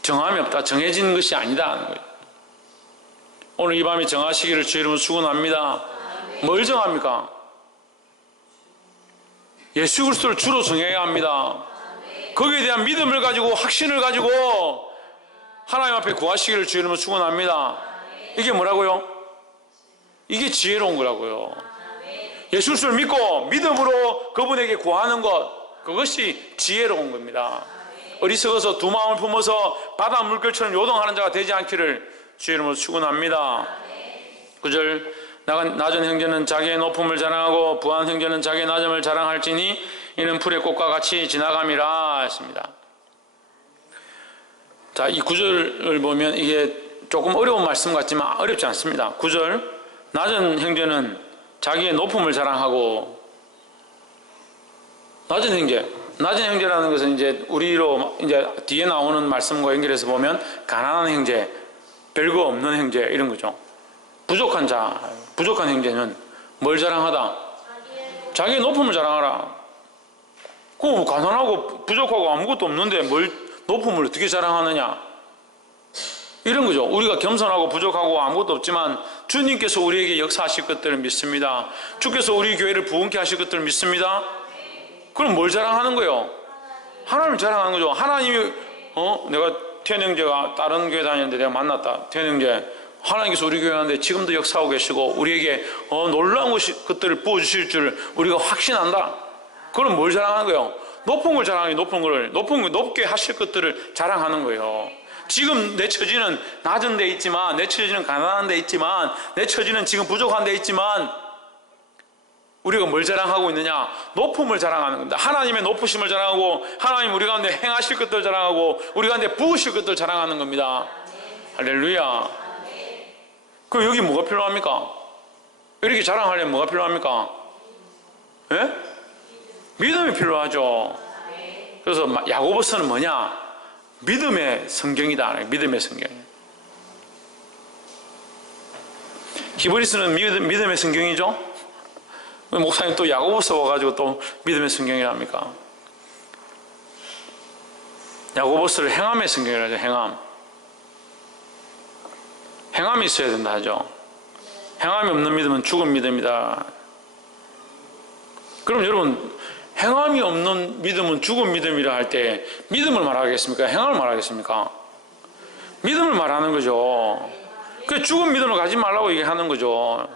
정함이 없다. 정해진 것이 아니다 하는 거예요. 오늘 이 밤에 정하시기를 주의 이름으로 축원합니다. 뭘 정합니까? 예수 그리스도를 주로 정해야 합니다. 거기에 대한 믿음을 가지고 확신을 가지고 하나님 앞에 구하시기를 주의 이름으로 축원합니다. 이게 뭐라고요? 이게 지혜로운 거라고요. 예수 그리스도를 믿고 믿음으로 그분에게 구하는 것, 그것이 지혜로운 겁니다. 어리석어서 두 마음을 품어서 바다 물결처럼 요동하는 자가 되지 않기를 주의 이름으로 축원합니다. 9절 낮은 형제는 자기의 높음을 자랑하고 부한 형제는 자기의 낮음을 자랑할지니 이는 풀의 꽃과 같이 지나감이라 했습니다. 자, 이 9절을 보면 이게 조금 어려운 말씀 같지만 어렵지 않습니다. 9절 낮은 형제는 자기의 높음을 자랑하고, 낮은 형제라는 것은 이제 우리로 이제 뒤에 나오는 말씀과 연결해서 보면 가난한 형제, 별거 없는 형제 이런 거죠. 부족한 형제는 뭘 자랑하다? 자기의 높음을 자랑하라. 그 가난하고 부족하고 아무것도 없는데 뭘 높음을 어떻게 자랑하느냐? 이런 거죠. 우리가 겸손하고 부족하고 아무것도 없지만 주님께서 우리에게 역사하실 것들을 믿습니다. 주께서 우리 교회를 부흥케 하실 것들을 믿습니다. 그럼 뭘 자랑하는 거예요? 하나님을 자랑하는 거죠. 하나님이 내가 태현 형제가 다른 교회 다녔는데 내가 만났다. 태현 형제 하나님께서 우리 교회 하는데 지금도 역사하고 계시고 우리에게 놀라운 것들을 부어주실 줄 우리가 확신한다. 그럼 뭘 자랑하는 거예요? 높은 걸 자랑하는 거예요. 높게 하실 것들을 자랑하는 거예요. 지금 내 처지는 낮은 데 있지만, 내 처지는 가난한 데 있지만, 내 처지는 지금 부족한 데 있지만 우리가 뭘 자랑하고 있느냐? 높음을 자랑하는 겁니다. 하나님의 높으심을 자랑하고 하나님 우리 가운데 행하실 것들 자랑하고 우리 가운데 부으실 것들 자랑하는 겁니다. 할렐루야. 그럼 여기 뭐가 필요합니까? 이렇게 자랑하려면 뭐가 필요합니까? 예? 믿음이 필요하죠. 그래서 야고보서는 뭐냐? 믿음의 성경이다. 믿음의 성경. 히브리서는 믿음의 성경이죠. 목사님 또 야고보서 와가지고 또 믿음의 성경이랍니까? 야고보서를 행함의 성경이라죠. 행함이 있어야 된다 하죠. 행함이 없는 믿음은 죽은 믿음이다. 그럼 여러분, 행함이 없는 믿음은 죽은 믿음이라 할 때 믿음을 말하겠습니까? 행함을 말하겠습니까? 믿음을 말하는 거죠. 그 죽은 믿음을 가지 말라고 얘기하는 거죠.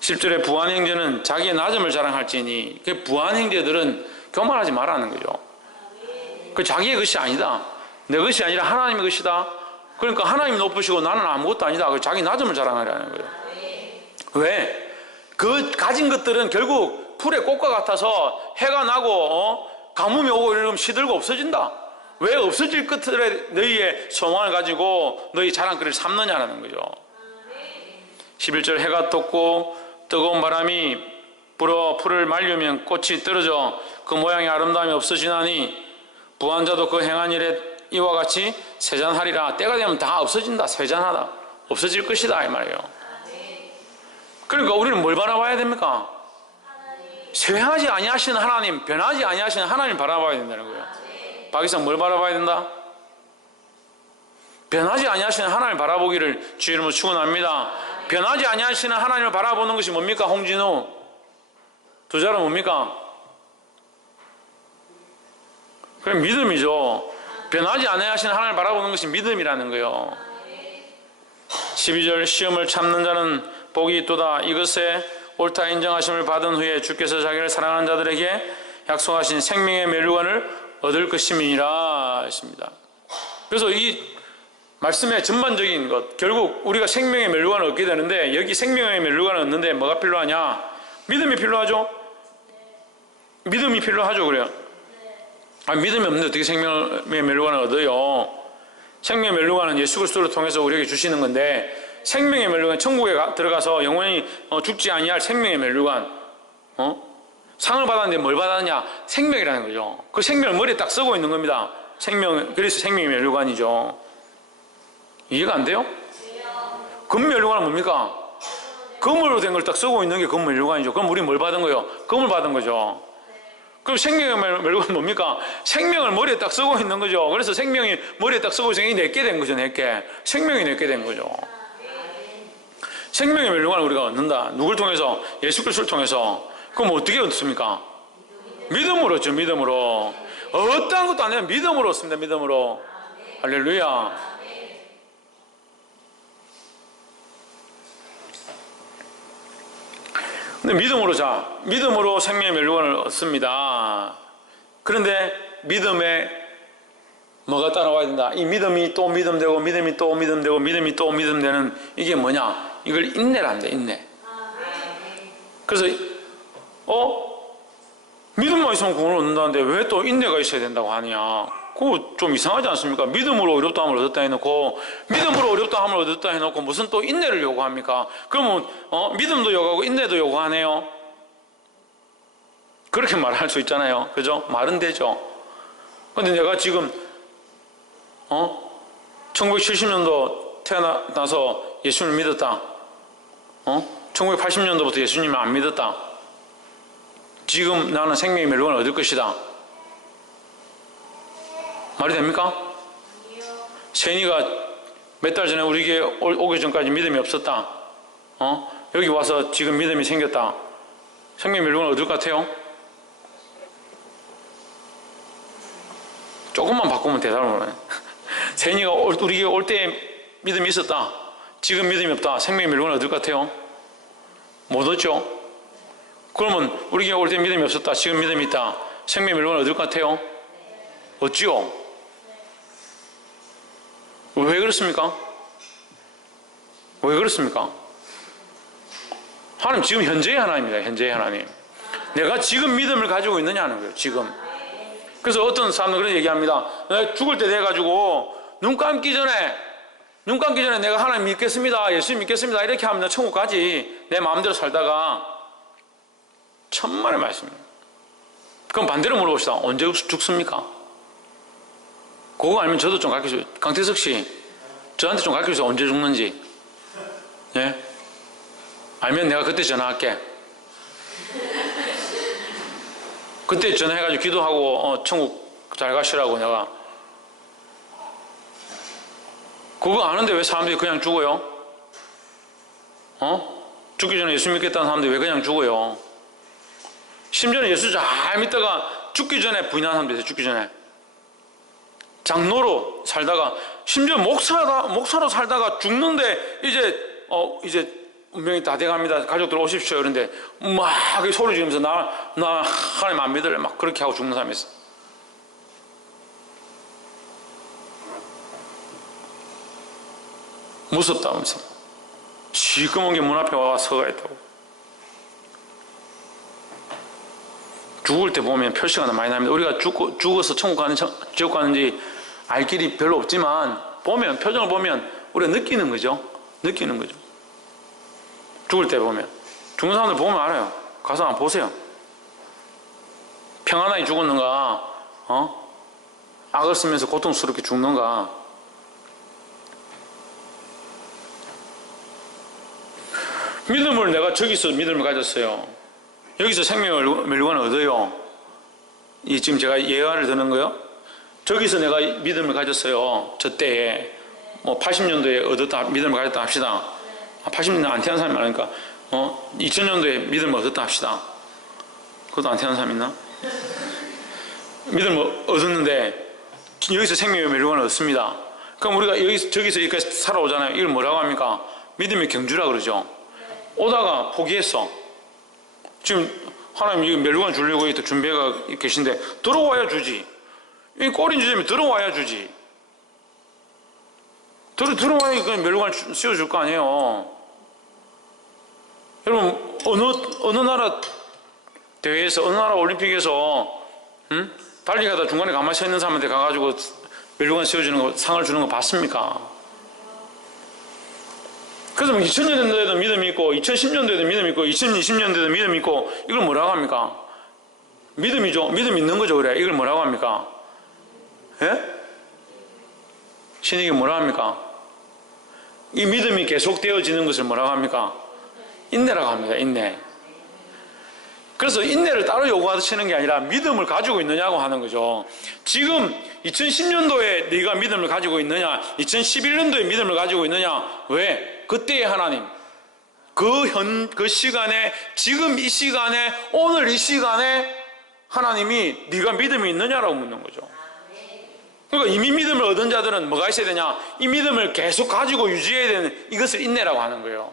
10절에 부한 형제는 자기의 낮음을 자랑할지니, 그 부한 형제들은 교만하지 말라는 거죠. 그 자기의 것이 아니다. 내 것이 아니라 하나님의 것이다. 그러니까 하나님이 높으시고 나는 아무것도 아니다. 자기 낮음을 자랑하라는 거예요. 왜? 그 가진 것들은 결국 풀의 꽃과 같아서 해가 나고 가뭄이 오고 이러면 시들고 없어진다. 왜 없어질 것들에 너희의 소망을 가지고 너희 자랑거리를 삼느냐라는 거죠. 11절 해가 떴고 뜨거운 바람이 불어 풀을 말리면 꽃이 떨어져 그 모양의 아름다움이 없어지나니 부한 자도 그 행한 일에 이와 같이 쇠잔하리라. 때가 되면 다 없어진다. 쇠잔하다. 없어질 것이다 이 말이에요. 그러니까 우리는 뭘 바라봐야 됩니까? 쇠하지 아니하시는 하나님, 변하지 아니하시는 하나님 바라봐야 된다는 거예요. 박이상 뭘 바라봐야 된다? 변하지 아니하시는 하나님 바라보기를 주의 이름으로 축원합니다. 변하지 아니하시는 하나님을 바라보는 것이 뭡니까? 홍진우 두 자는 뭡니까? 그럼 믿음이죠. 변하지 아니하시는 하나님을 바라보는 것이 믿음이라는 거예요. 12절 시험을 참는 자는 복이 있도다. 이것에 옳다 인정하심을 받은 후에 주께서 자기를 사랑하는 자들에게 약속하신 생명의 멸류관을 얻을 것임이니라 했습니다. 그래서 이 말씀의 전반적인 것, 결국 우리가 생명의 멸류관을 얻게 되는데, 여기 생명의 멸류관을 얻는데 뭐가 필요하냐? 믿음이 필요하죠? 믿음이 필요하죠. 그래요. 믿음이 없는데 어떻게 생명의 멸류관을 얻어요? 생명의 멸류관은 예수 그리스도를 통해서 우리에게 주시는 건데, 생명의 멸류관, 천국에 들어가서 영원히 죽지 아니할 생명의 멸류관, 상을 받았는데 뭘 받았냐? 생명이라는 거죠. 그 생명을 머리에 딱 쓰고 있는 겁니다. 그래서 생명의 멸류관이죠. 이해가 안 돼요? 금 멸류관은 뭡니까? 금으로 된 걸 딱 쓰고 있는 게 금 멸류관이죠. 그럼 우리 뭘 받은 거예요? 금을 받은 거죠. 그럼 생명의 멸류관은 뭡니까? 생명을 머리에 딱 쓰고 있는 거죠. 그래서 생명이 머리에 딱 쓰고 있으니 내게 된 거죠. 내게. 생명이 내게 된 거죠. 생명의 멸류관을 우리가 얻는다. 누굴 통해서? 예수 그리스도를 통해서. 그럼 어떻게 얻습니까? 믿음으로 얻죠. 믿음으로. 어떠한 것도 아니라 믿음으로 얻습니다. 믿음으로. 할렐루야. 근데 믿음으로 생명의 멸류관을 얻습니다. 그런데 믿음에 뭐가 따라와야 된다? 이 믿음이 또 믿음되고, 믿음이 또 믿음되고, 믿음이 또 믿음되는 이게 뭐냐? 이걸 인내란다, 인내. 그래서, 믿음만 있으면 구원을 얻는다는데 왜 또 인내가 있어야 된다고 하느냐? 그거 좀 이상하지 않습니까? 믿음으로 어렵다함을 얻었다 해놓고, 믿음으로 어렵다함을 얻었다 해놓고, 무슨 또 인내를 요구합니까? 그러면, 믿음도 요구하고, 인내도 요구하네요? 그렇게 말할 수 있잖아요. 그죠? 말은 되죠. 근데 내가 지금, 1970년도 태어나서 예수님을 믿었다. 1980년도부터 예수님을 안 믿었다. 지금 나는 생명의 멸류관을 얻을 것이다. 말이 됩니까? 세인이가 몇 달 전에 우리 교회 오기 전까지 믿음이 없었다. 여기 와서 지금 믿음이 생겼다. 생명의 멸류관을 얻을 것 같아요? 조금만 바꾸면 대답을 해. 세인이가 우리 교회 올 때 믿음이 있었다. 지금 믿음이 없다. 생명의 멸류관을 얻을 것 같아요? 못 얻죠? 그러면 우리 교회 올 때 믿음이 없었다. 지금 믿음이 있다. 생명의 멸류관을 얻을 것 같아요? 얻지요? 왜 그렇습니까? 왜 그렇습니까? 하나님 지금 현재의 하나님입니다. 현재의 하나님. 내가 지금 믿음을 가지고 있느냐는 거예요. 지금. 그래서 어떤 사람들은 그런 얘기합니다. 내가 죽을 때 돼가지고 눈 감기 전에 내가 하나님 믿겠습니다. 예수 믿겠습니다. 이렇게 하면 나 천국 가지. 내 마음대로 살다가. 천만의 말씀입니다. 그럼 반대로 물어봅시다. 언제 죽습니까? 그거 알면 저도 좀 가르쳐주세요. 강태석 씨, 저한테 좀 가르쳐주세요. 언제 죽는지. 예? 알면 내가 그때 전화할게. 그때 전화해가지고 기도하고, 천국 잘 가시라고 내가. 그거 아는데 왜 사람들이 그냥 죽어요? 죽기 전에 예수 믿겠다는 사람들이 왜 그냥 죽어요? 심지어는 예수 잘 믿다가 죽기 전에 부인하는 사람들이 있어요. 죽기 전에. 장로로 살다가, 심지어 목사로 살다가 죽는데, 이제 운명이 다 돼갑니다. 가족들 오십시오. 그런데 막 소리 지르면서 나 하나님 안 믿을래. 막 그렇게 하고 죽는 사람이 있어. 무섭다 하면서. 시커먼 게 문 앞에 와 서가 있다고. 죽을 때 보면 표시가 많이 납니다. 우리가 죽어서 천국 가는지 지옥 가는지 알 길이 별로 없지만 표정을 보면 우리가 느끼는 거죠. 죽을 때 보면. 죽는 사람들 보면 알아요. 가서 한번 보세요. 평안하게 죽었는가? 악을 쓰면서 고통스럽게 죽는가? 믿음을 내가 저기서 믿음을 가졌어요. 여기서 생명을 멸류관을 얻어요. 이 지금 제가 예화를 드는 거요. 저기서 내가 믿음을 가졌어요. 저 때에 뭐 80년도에 얻었다 믿음을 가졌다 합시다. 80년대 안 태어난 사람이 많으니까 2000년도에 믿음을 얻었다 합시다. 그것도 안 태어난 사람 있나? 믿음을 얻었는데 여기서 생명의 멸류관을 얻습니다. 그럼 우리가 여기서 저기서 여기까지 살아오잖아요. 이걸 뭐라고 합니까? 믿음의 경주라 그러죠. 오다가 포기했어. 지금 하나님 이 멸류관 주려고 또 준비가 계신데 들어와야 주지. 이 꼬린 주제면 들어와야 주지. 들어와야 그냥 멸류관 씌워줄 거 아니에요. 여러분 어느 나라 대회에서 어느 나라 올림픽에서 달리가다 중간에 가만히 서 있는 사람한테 가가지고 멸류관 씌워주는 거 상을 주는 거 봤습니까? 그래서 2000년도에도 믿음이 있고 2010년도에도 믿음이 있고 2020년도에도 믿음이 있고 이걸 뭐라고 합니까? 믿음이죠. 믿음 있는 거죠. 그래. 이걸 뭐라고 합니까? 예? 신에게 뭐라고 합니까? 이 믿음이 계속되어지는 것을 뭐라고 합니까? 인내라고 합니다. 인내. 그래서 인내를 따로 요구하시는 게 아니라 믿음을 가지고 있느냐고 하는 거죠. 지금 2010년도에 네가 믿음을 가지고 있느냐, 2011년도에 믿음을 가지고 있느냐. 왜? 그때의 하나님, 그 시간에, 지금 이 시간에, 오늘 이 시간에 하나님이 네가 믿음이 있느냐라고 묻는 거죠. 그러니까 이미 믿음을 얻은 자들은 뭐가 있어야 되냐? 이 믿음을 계속 가지고 유지해야 되는 이것을 인내라고 하는 거예요.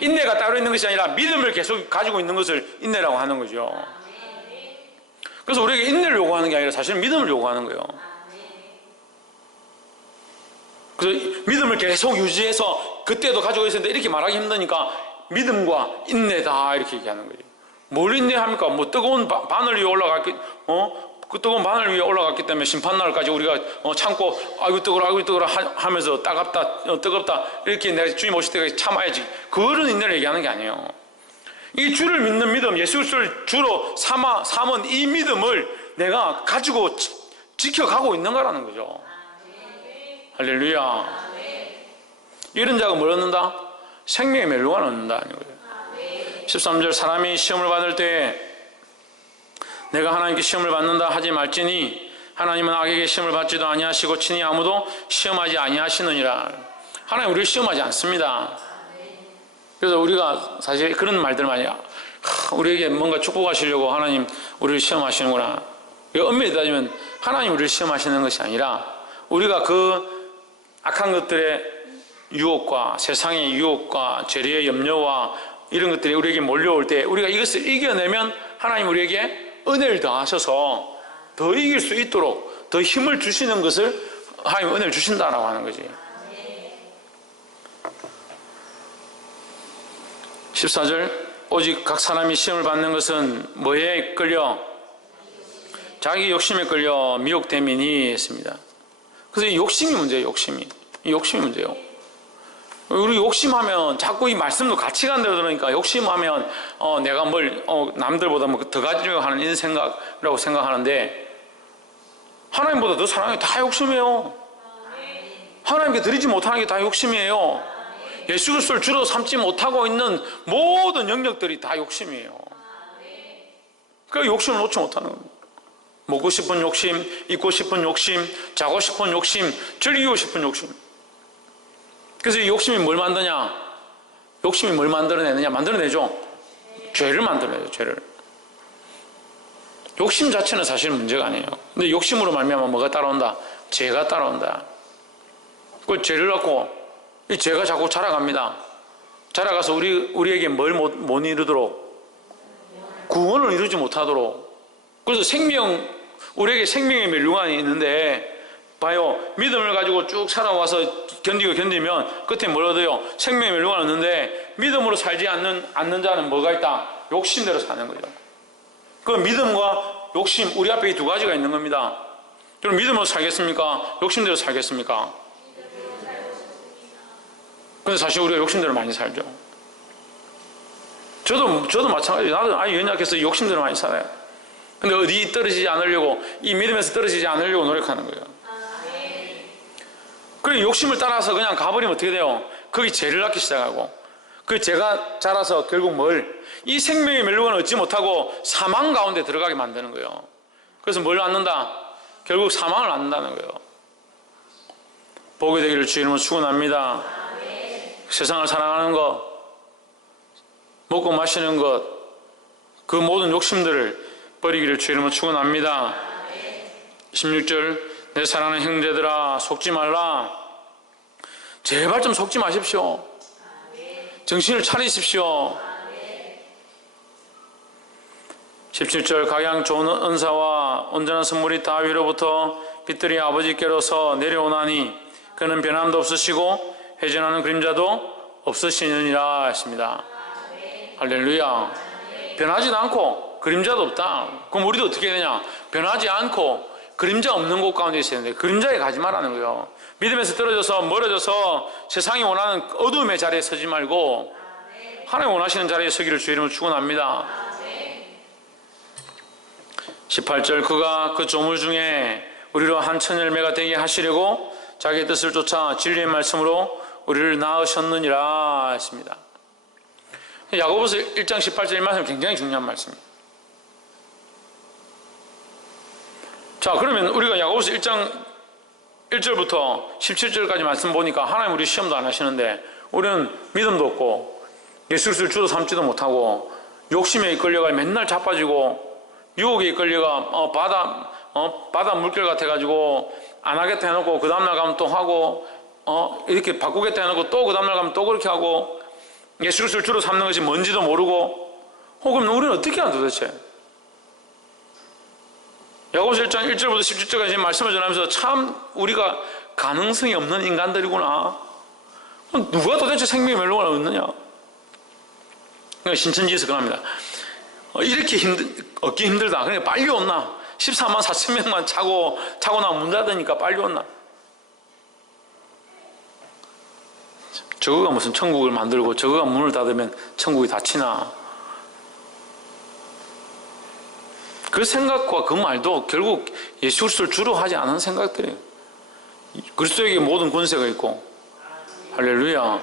인내가 따로 있는 것이 아니라 믿음을 계속 가지고 있는 것을 인내라고 하는 거죠. 그래서 우리에게 인내를 요구하는 게 아니라 사실은 믿음을 요구하는 거예요. 그래서 믿음을 계속 유지해서 그때도 가지고 있었는데 이렇게 말하기 힘드니까 믿음과 인내다 이렇게 얘기하는 거죠. 뭘 인내합니까? 뭐 뜨거운 바늘 위에 올라갔기, 그 뜨거운 바늘 위에 올라갔기 때문에 심판날까지 우리가 참고 아이고 뜨거라 하면서 따갑다 뜨겁다 이렇게 내가 주님 오실 때까지 참아야지. 그런 인내를 얘기하는 게 아니에요. 이 주를 믿는 믿음, 예수 그리스도를 주로 삼은 이 믿음을 내가 가지고 지켜가고 있는 거라는 거죠. 할렐루야. 이런 자가 뭘 얻는다? 생명의 멸류관을 얻는다는 거예요. 13절 사람이 시험을 받을 때 내가 하나님께 시험을 받는다 하지 말지니 하나님은 악에게 시험을 받지도 아니하시고 친히 아무도 시험하지 아니하시느니라. 하나님 우리를 시험하지 않습니다. 그래서 우리가 사실 그런 말들 많이 우리에게 뭔가 축복하시려고 하나님 우리를 시험하시는구나. 엄밀히 따지면 하나님 우리를 시험하시는 것이 아니라 우리가 그 악한 것들의 유혹과 세상의 유혹과 죄의 염려와 이런 것들이 우리에게 몰려올 때 우리가 이것을 이겨내면 하나님 우리에게 은혜를 더하셔서 더 이길 수 있도록 더 힘을 주시는 것을 하나님 은혜를 주신다라고 하는 거지. 14절 오직 각 사람이 시험을 받는 것은 뭐에 끌려? 자기 욕심에 끌려 미혹됨이니 했습니다. 그래서 이 욕심이 문제예요. 욕심이 문제예요. 우리 욕심하면 자꾸 이 말씀도 같이 간다고 그러니까 욕심하면 내가 뭘 남들보다 뭐 더 가지려고 하는 이런 생각이라고 생각하는데 하나님보다 더 사랑하는 게 다 욕심이에요. 하나님께 드리지 못하는 게 다 욕심이에요. 예수 그리스도를 주로 삼지 못하고 있는 모든 영역들이 다 욕심이에요. 그러니까 욕심을 놓지 못하는 겁니다. 먹고 싶은 욕심, 입고 싶은 욕심, 자고 싶은 욕심, 즐기고 싶은 욕심. 그래서 이 욕심이 뭘 만드냐? 욕심이 뭘 만들어내느냐? 만들어내죠. 죄를 만들어내죠. 죄를. 욕심 자체는 사실 문제가 아니에요. 근데 욕심으로 말미암아 뭐가 따라온다? 죄가 따라온다. 그 죄를 갖고 이 죄가 자꾸 자라갑니다. 자라가서 우리에게 뭘 못 이루도록? 구원을 이루지 못하도록. 그래서 우리에게 생명의 멸류관이 있는데 봐요. 믿음을 가지고 쭉 살아와서 견디면 끝에 뭘 얻어요? 생명의 멸류관을 얻는데 믿음으로 살지 않는 자는 뭐가 있다? 욕심대로 사는 거죠. 그 믿음과 욕심, 우리 앞에 이 두 가지가 있는 겁니다. 그럼 믿음으로 살겠습니까? 욕심대로 살겠습니까? 근데 사실 우리가 욕심대로 많이 살죠. 저도 마찬가지예요. 나도 아주 연약해서 욕심대로 많이 살아요. 근데 어디 떨어지지 않으려고, 이 믿음에서 떨어지지 않으려고 노력하는 거예요. 그리고 욕심을 따라서 그냥 가버리면 어떻게 돼요? 거기 죄를 낳기 시작하고, 그 죄가 자라서 결국 이 생명의 멸류관을 얻지 못하고 사망 가운데 들어가게 만드는 거예요. 그래서 뭘 낳는다? 결국 사망을 낳는다는 거예요. 복이 되기를 주 이름으로 축원합니다. 세상을 사랑하는 것, 먹고 마시는 것, 그 모든 욕심들을 버리기를 주 이름으로 축원합니다. 16절, 내 사랑하는 형제들아 속지 말라. 제발 좀 속지 마십시오. 정신을 차리십시오. 17절, 각양 좋은 은사와 온전한 선물이 다 위로부터 빛들이 아버지께로서 내려오나니 그는 변함도 없으시고 회전하는 그림자도 없으시느니라 했습니다. 할렐루야. 변하지도 않고 그림자도 없다. 그럼 우리도 어떻게 해야 되냐? 변하지 않고 그림자 없는 곳 가운데 있어야 되는데 그림자에 가지 말라는 거예요. 믿음에서 떨어져서 멀어져서 세상이 원하는 어둠의 자리에 서지 말고 하나님 원하시는 자리에 서기를 주 이름으로 축원합니다. 18절, 그가 그 조물 중에 우리로 한 천열매가 되게 하시려고 자기의 뜻을 쫓아 진리의 말씀으로 우리를 낳으셨느니라 했습니다. 야고보서 1장 18절 이 말씀 굉장히 중요한 말씀입니다. 자, 그러면 우리가 야고보서 1장 1절부터 17절까지 말씀 보니까 하나님 우리 시험도 안 하시는데 우리는 믿음도 없고 예수 그리스도를 주로 삼지도 못하고 욕심에 이끌려가 맨날 자빠지고 유혹에 이끌려가 바다 물결 같아가지고 안 하겠다 해놓고 그 다음날 가면 또 하고 이렇게 바꾸겠다 해놓고 또 그 다음날 가면 또 그렇게 하고 예수 그리스도를 주로 삼는 것이 뭔지도 모르고 그럼 우리는 어떻게 하나 도대체? 야고보서 1장 1절부터 17절까지 말씀을 전하면서 참 우리가 가능성이 없는 인간들이구나. 누가 도대체 생명의 멸류관을 얻느냐? 신천지에서 그럽니다. 이렇게 얻기 힘들다. 그러니까 빨리 온나? 14만 4천 명만 차고 나면 문 닫으니까 빨리 온나? 저거가 무슨 천국을 만들고 저거가 문을 닫으면 천국이 닫히나? 그 생각과 그 말도 결국 예수 그리스도를 주로 하지 않은 생각들이에요. 그리스도에게 모든 권세가 있고. 할렐루야.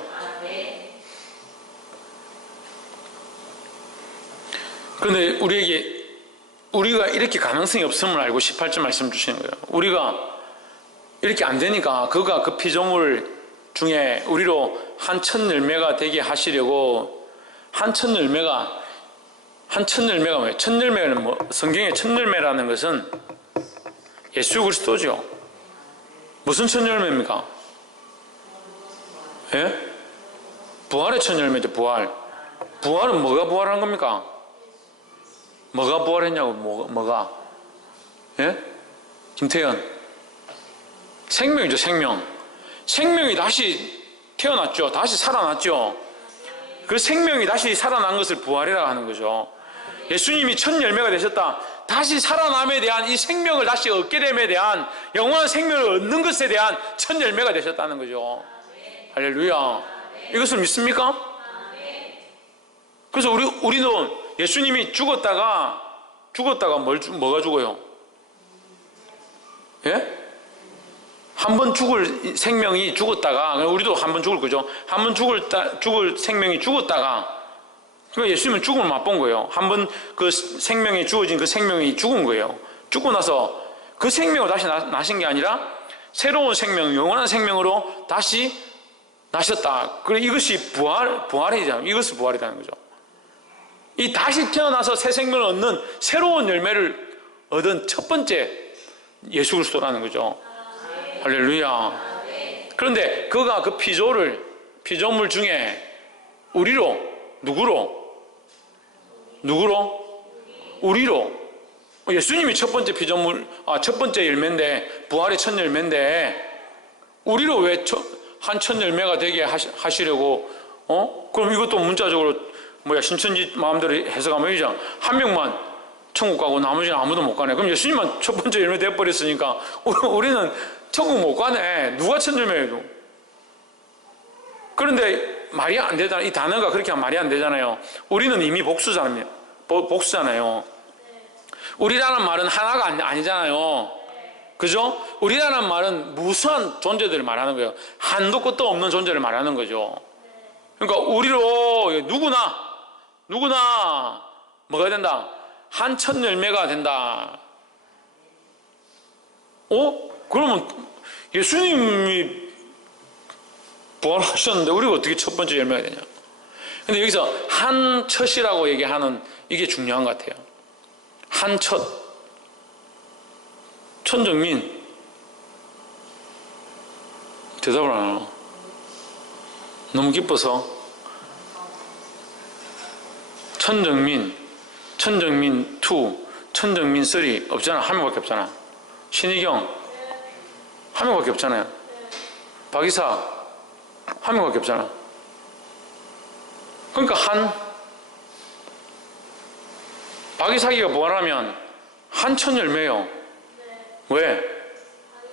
그런데 우리가 이렇게 가능성이 없음을 알고 18절 말씀 주시는 거예요. 우리가 이렇게 안 되니까 그가 그 피조물 중에 우리로 한 천 열매가 되게 하시려고 한 천 열매가 뭐예요? 천 열매는 성경의 천 열매라는 것은 예수 그리스도죠. 무슨 천 열매입니까? 예? 부활의 천 열매죠. 부활은 뭐가 부활한 겁니까? 뭐가 부활했냐고. 뭐가? 예? 김태현. 생명이죠. 생명이 다시 태어났죠. 다시 살아났죠. 그 생명이 다시 살아난 것을 부활이라고 하는 거죠. 예수님이 첫 열매가 되셨다. 다시 살아남에 대한 이 생명을 다시 얻게 됨에 대한 영원한 생명을 얻는 것에 대한 첫 열매가 되셨다는 거죠. 할렐루야. 이것을 믿습니까? 그래서 우리도 예수님이 죽었다가 뭐가 죽어요? 예? 한 번 죽을 생명이 죽었다가, 우리도 한 번 죽을 거죠. 한 번 죽을 생명이 죽었다가, 그러니까 예수님은 죽음을 맛본 거예요. 한 번 그 생명이 주어진 그 생명이 죽은 거예요. 죽고 나서 그 생명으로 다시 나신 게 아니라 새로운 생명, 영원한 생명으로 다시 나셨다. 그래 이것이 부활이잖아요. 이것이 부활이라는 거죠. 이 다시 태어나서 새 생명을 얻는 새로운 열매를 얻은 첫 번째 예수 그리스도라는 거죠. 할렐루야. 그런데 그가 그 피조물 중에 누구로? 우리로. 예수님이 첫 번째 첫 번째 열매인데, 부활의 첫 열매인데, 우리로 왜 한 첫 열매가 되게 하시려고, 그럼 이것도 문자적으로, 신천지 마음대로 해석하면 이죠. 한 명만 천국 가고 나머지는 아무도 못 가네. 그럼 예수님만 첫 번째 열매 되어버렸으니까, 우리는 천국 못 가네. 누가 첫 열매예요? 그런데 말이 안 되잖아요. 이 단어가 그렇게 하면 말이 안 되잖아요. 우리는 이미 복수잖아요. 우리라는 말은 하나가 아니잖아요. 그죠? 우리라는 말은 무수한 존재들을 말하는 거예요. 한도 끝도 없는 존재를 말하는 거죠. 그러니까 우리로 누구나 뭐가 된다? 한 첫 열매가 된다. 그러면 예수님이 부활하셨는데 우리가 어떻게 첫 번째 열매가 되냐? 근데 여기서 한 첫 이라고 얘기하는 이게 중요한 것 같아요. 한 첫. 천정민. 대답을 안 하나? 너무 기뻐서. 천정민 2, 천정민 3 없잖아. 한 명밖에 없잖아. 신희경 한 명밖에 없잖아요. 박이사 한 명밖에 없잖아. 그러니까 박이사기가 부활하면 한 첫 열매요. 왜?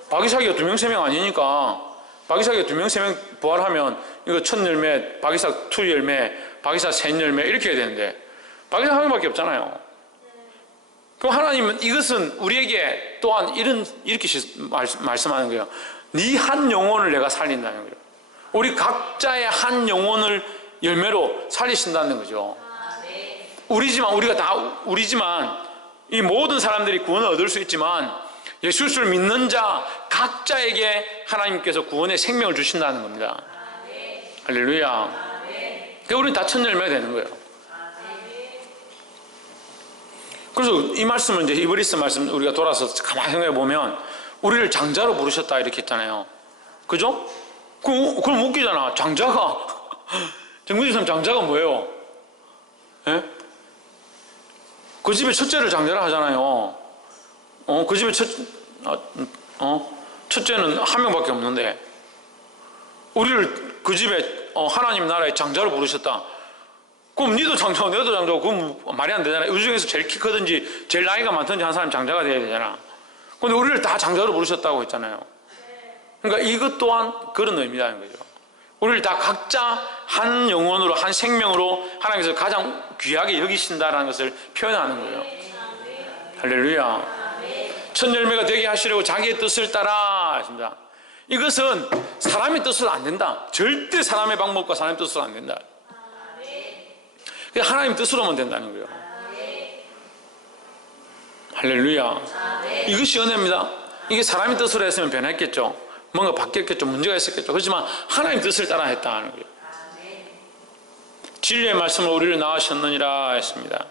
박이사기가 2명, 3명 아니니까. 박이사기가 2명, 3명 부활하면 이거 첫 열매, 박이사 2 열매, 박이사 3 열매 이렇게 해야 되는데 박이사 한 명밖에 없잖아요. 그럼 하나님은 이것은 우리에게 또한 이렇게 말씀하는 거예요. 네 한 영혼을 내가 살린다는 거예요. 우리 각자의 한 영혼을 열매로 살리신다는 거죠. 우리지만 이 모든 사람들이 구원을 얻을 수 있지만 예수 그리스도를 믿는 자 각자에게 하나님께서 구원의 생명을 주신다는 겁니다. 할렐루야. 그러니까 우리는 다 첫 열매가 되는 거예요. 그래서 이 말씀은 이제 히브리서 말씀 우리가 돌아서 가만히 생각해 보면 우리를 장자로 부르셨다 이렇게 했잖아요. 그죠? 그럼 웃기잖아. 장자가 정근지 장자가 뭐예요? 예? 그 집에 첫째를 장자라 하잖아요. 그 집에 첫째는 한 명밖에 없는데 우리를 그 집에 하나님 나라의 장자로 부르셨다. 그럼 니도 장자고 내도 장자고 그건 말이 안 되잖아. 우리 중에서 제일 키 크든지 제일 나이가 많든지 한 사람이 장자가 돼야 되잖아. 근데 우리를 다 장자로 부르셨다고 했잖아요. 그러니까 이것 또한 그런 의미라는 거죠. 우리를 다 각자 한 영혼으로 한 생명으로 하나님께서 가장 귀하게 여기신다는 것을 표현하는 거예요. 할렐루야. 첫 열매가 되게 하시려고 자기의 뜻을 따라 하십니다. 이것은 사람의 뜻으로 안 된다. 절대 사람의 방법과 사람의 뜻으로 안 된다. 하나님 뜻으로만 된다는 거예요. 할렐루야. 이것이 은혜입니다. 이게 사람의 뜻으로 했으면 변했겠죠. 뭔가 바뀌었겠죠. 문제가 있었겠죠. 그렇지만 하나님 뜻을 따라 했다 하는 거예요. 진리의 말씀으로 우리를 낳으셨느니라 했습니다.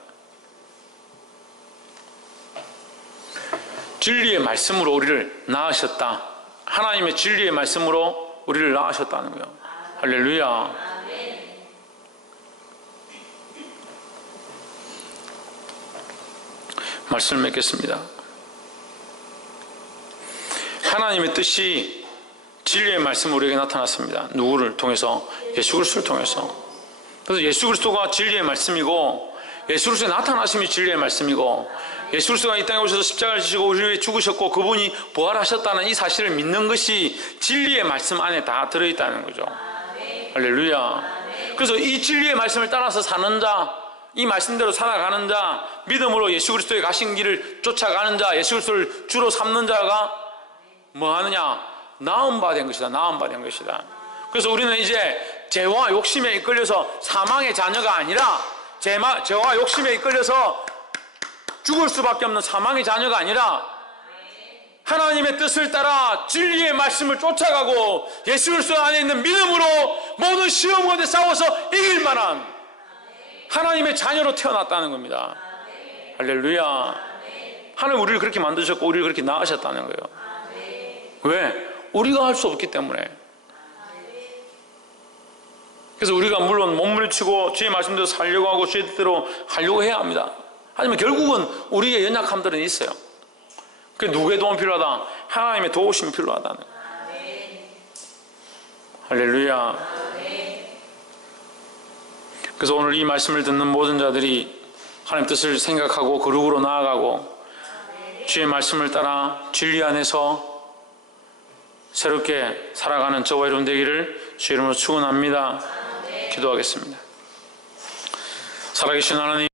진리의 말씀으로 우리를 낳으셨다. 하나님의 진리의 말씀으로 우리를 낳으셨다는 거예요. 할렐루야. 말씀을 맺겠습니다. 하나님의 뜻이 진리의 말씀으로 우리에게 나타났습니다. 누구를 통해서? 예수 그리스도를 통해서. 그래서 예수 그리스도가 진리의 말씀이고 예수 그리스도의 나타나심이 진리의 말씀이고 예수 그리스도가 이 땅에 오셔서 십자가를 지시고 우리를 위해 죽으셨고 그분이 부활하셨다는 이 사실을 믿는 것이 진리의 말씀 안에 다 들어있다는 거죠. 할렐루야. 그래서 이 진리의 말씀을 따라서 사는 자, 이 말씀대로 살아가는 자, 믿음으로 예수 그리스도의 가신 길을 쫓아가는 자, 예수 그리스도를 주로 삼는 자가 뭐 하느냐? 나은 바 된 것이다. 나은 바 된 것이다. 그래서 우리는 이제 죄와 욕심에 이끌려서 사망의 자녀가 아니라 죄와 욕심에 이끌려서 죽을 수밖에 없는 사망의 자녀가 아니라 하나님의 뜻을 따라 진리의 말씀을 쫓아가고 예수 그리스도 안에 있는 믿음으로 모든 시험 가운데 싸워서 이길 만한 하나님의 자녀로 태어났다는 겁니다. 할렐루야. 하나님 우리를 그렇게 만드셨고 우리를 그렇게 낳으셨다는 거예요. 왜? 우리가 할 수 없기 때문에. 그래서 우리가 물론 몸부림치고 주의 말씀대로 살려고 하고 주의 뜻대로 하려고 해야 합니다. 하지만 결국은 우리의 연약함들은 있어요. 그 누구의 도움이 필요하다? 하나님의 도우심이 필요하다는 거예요. 할렐루야. 그래서 오늘 이 말씀을 듣는 모든 자들이 하나님 뜻을 생각하고 거룩으로 나아가고 주의 말씀을 따라 진리 안에서 새롭게 살아가는 저와 여러분 되기를 주의 이름으로 축원합니다. 기도하겠습니다. 살아계신 하나님,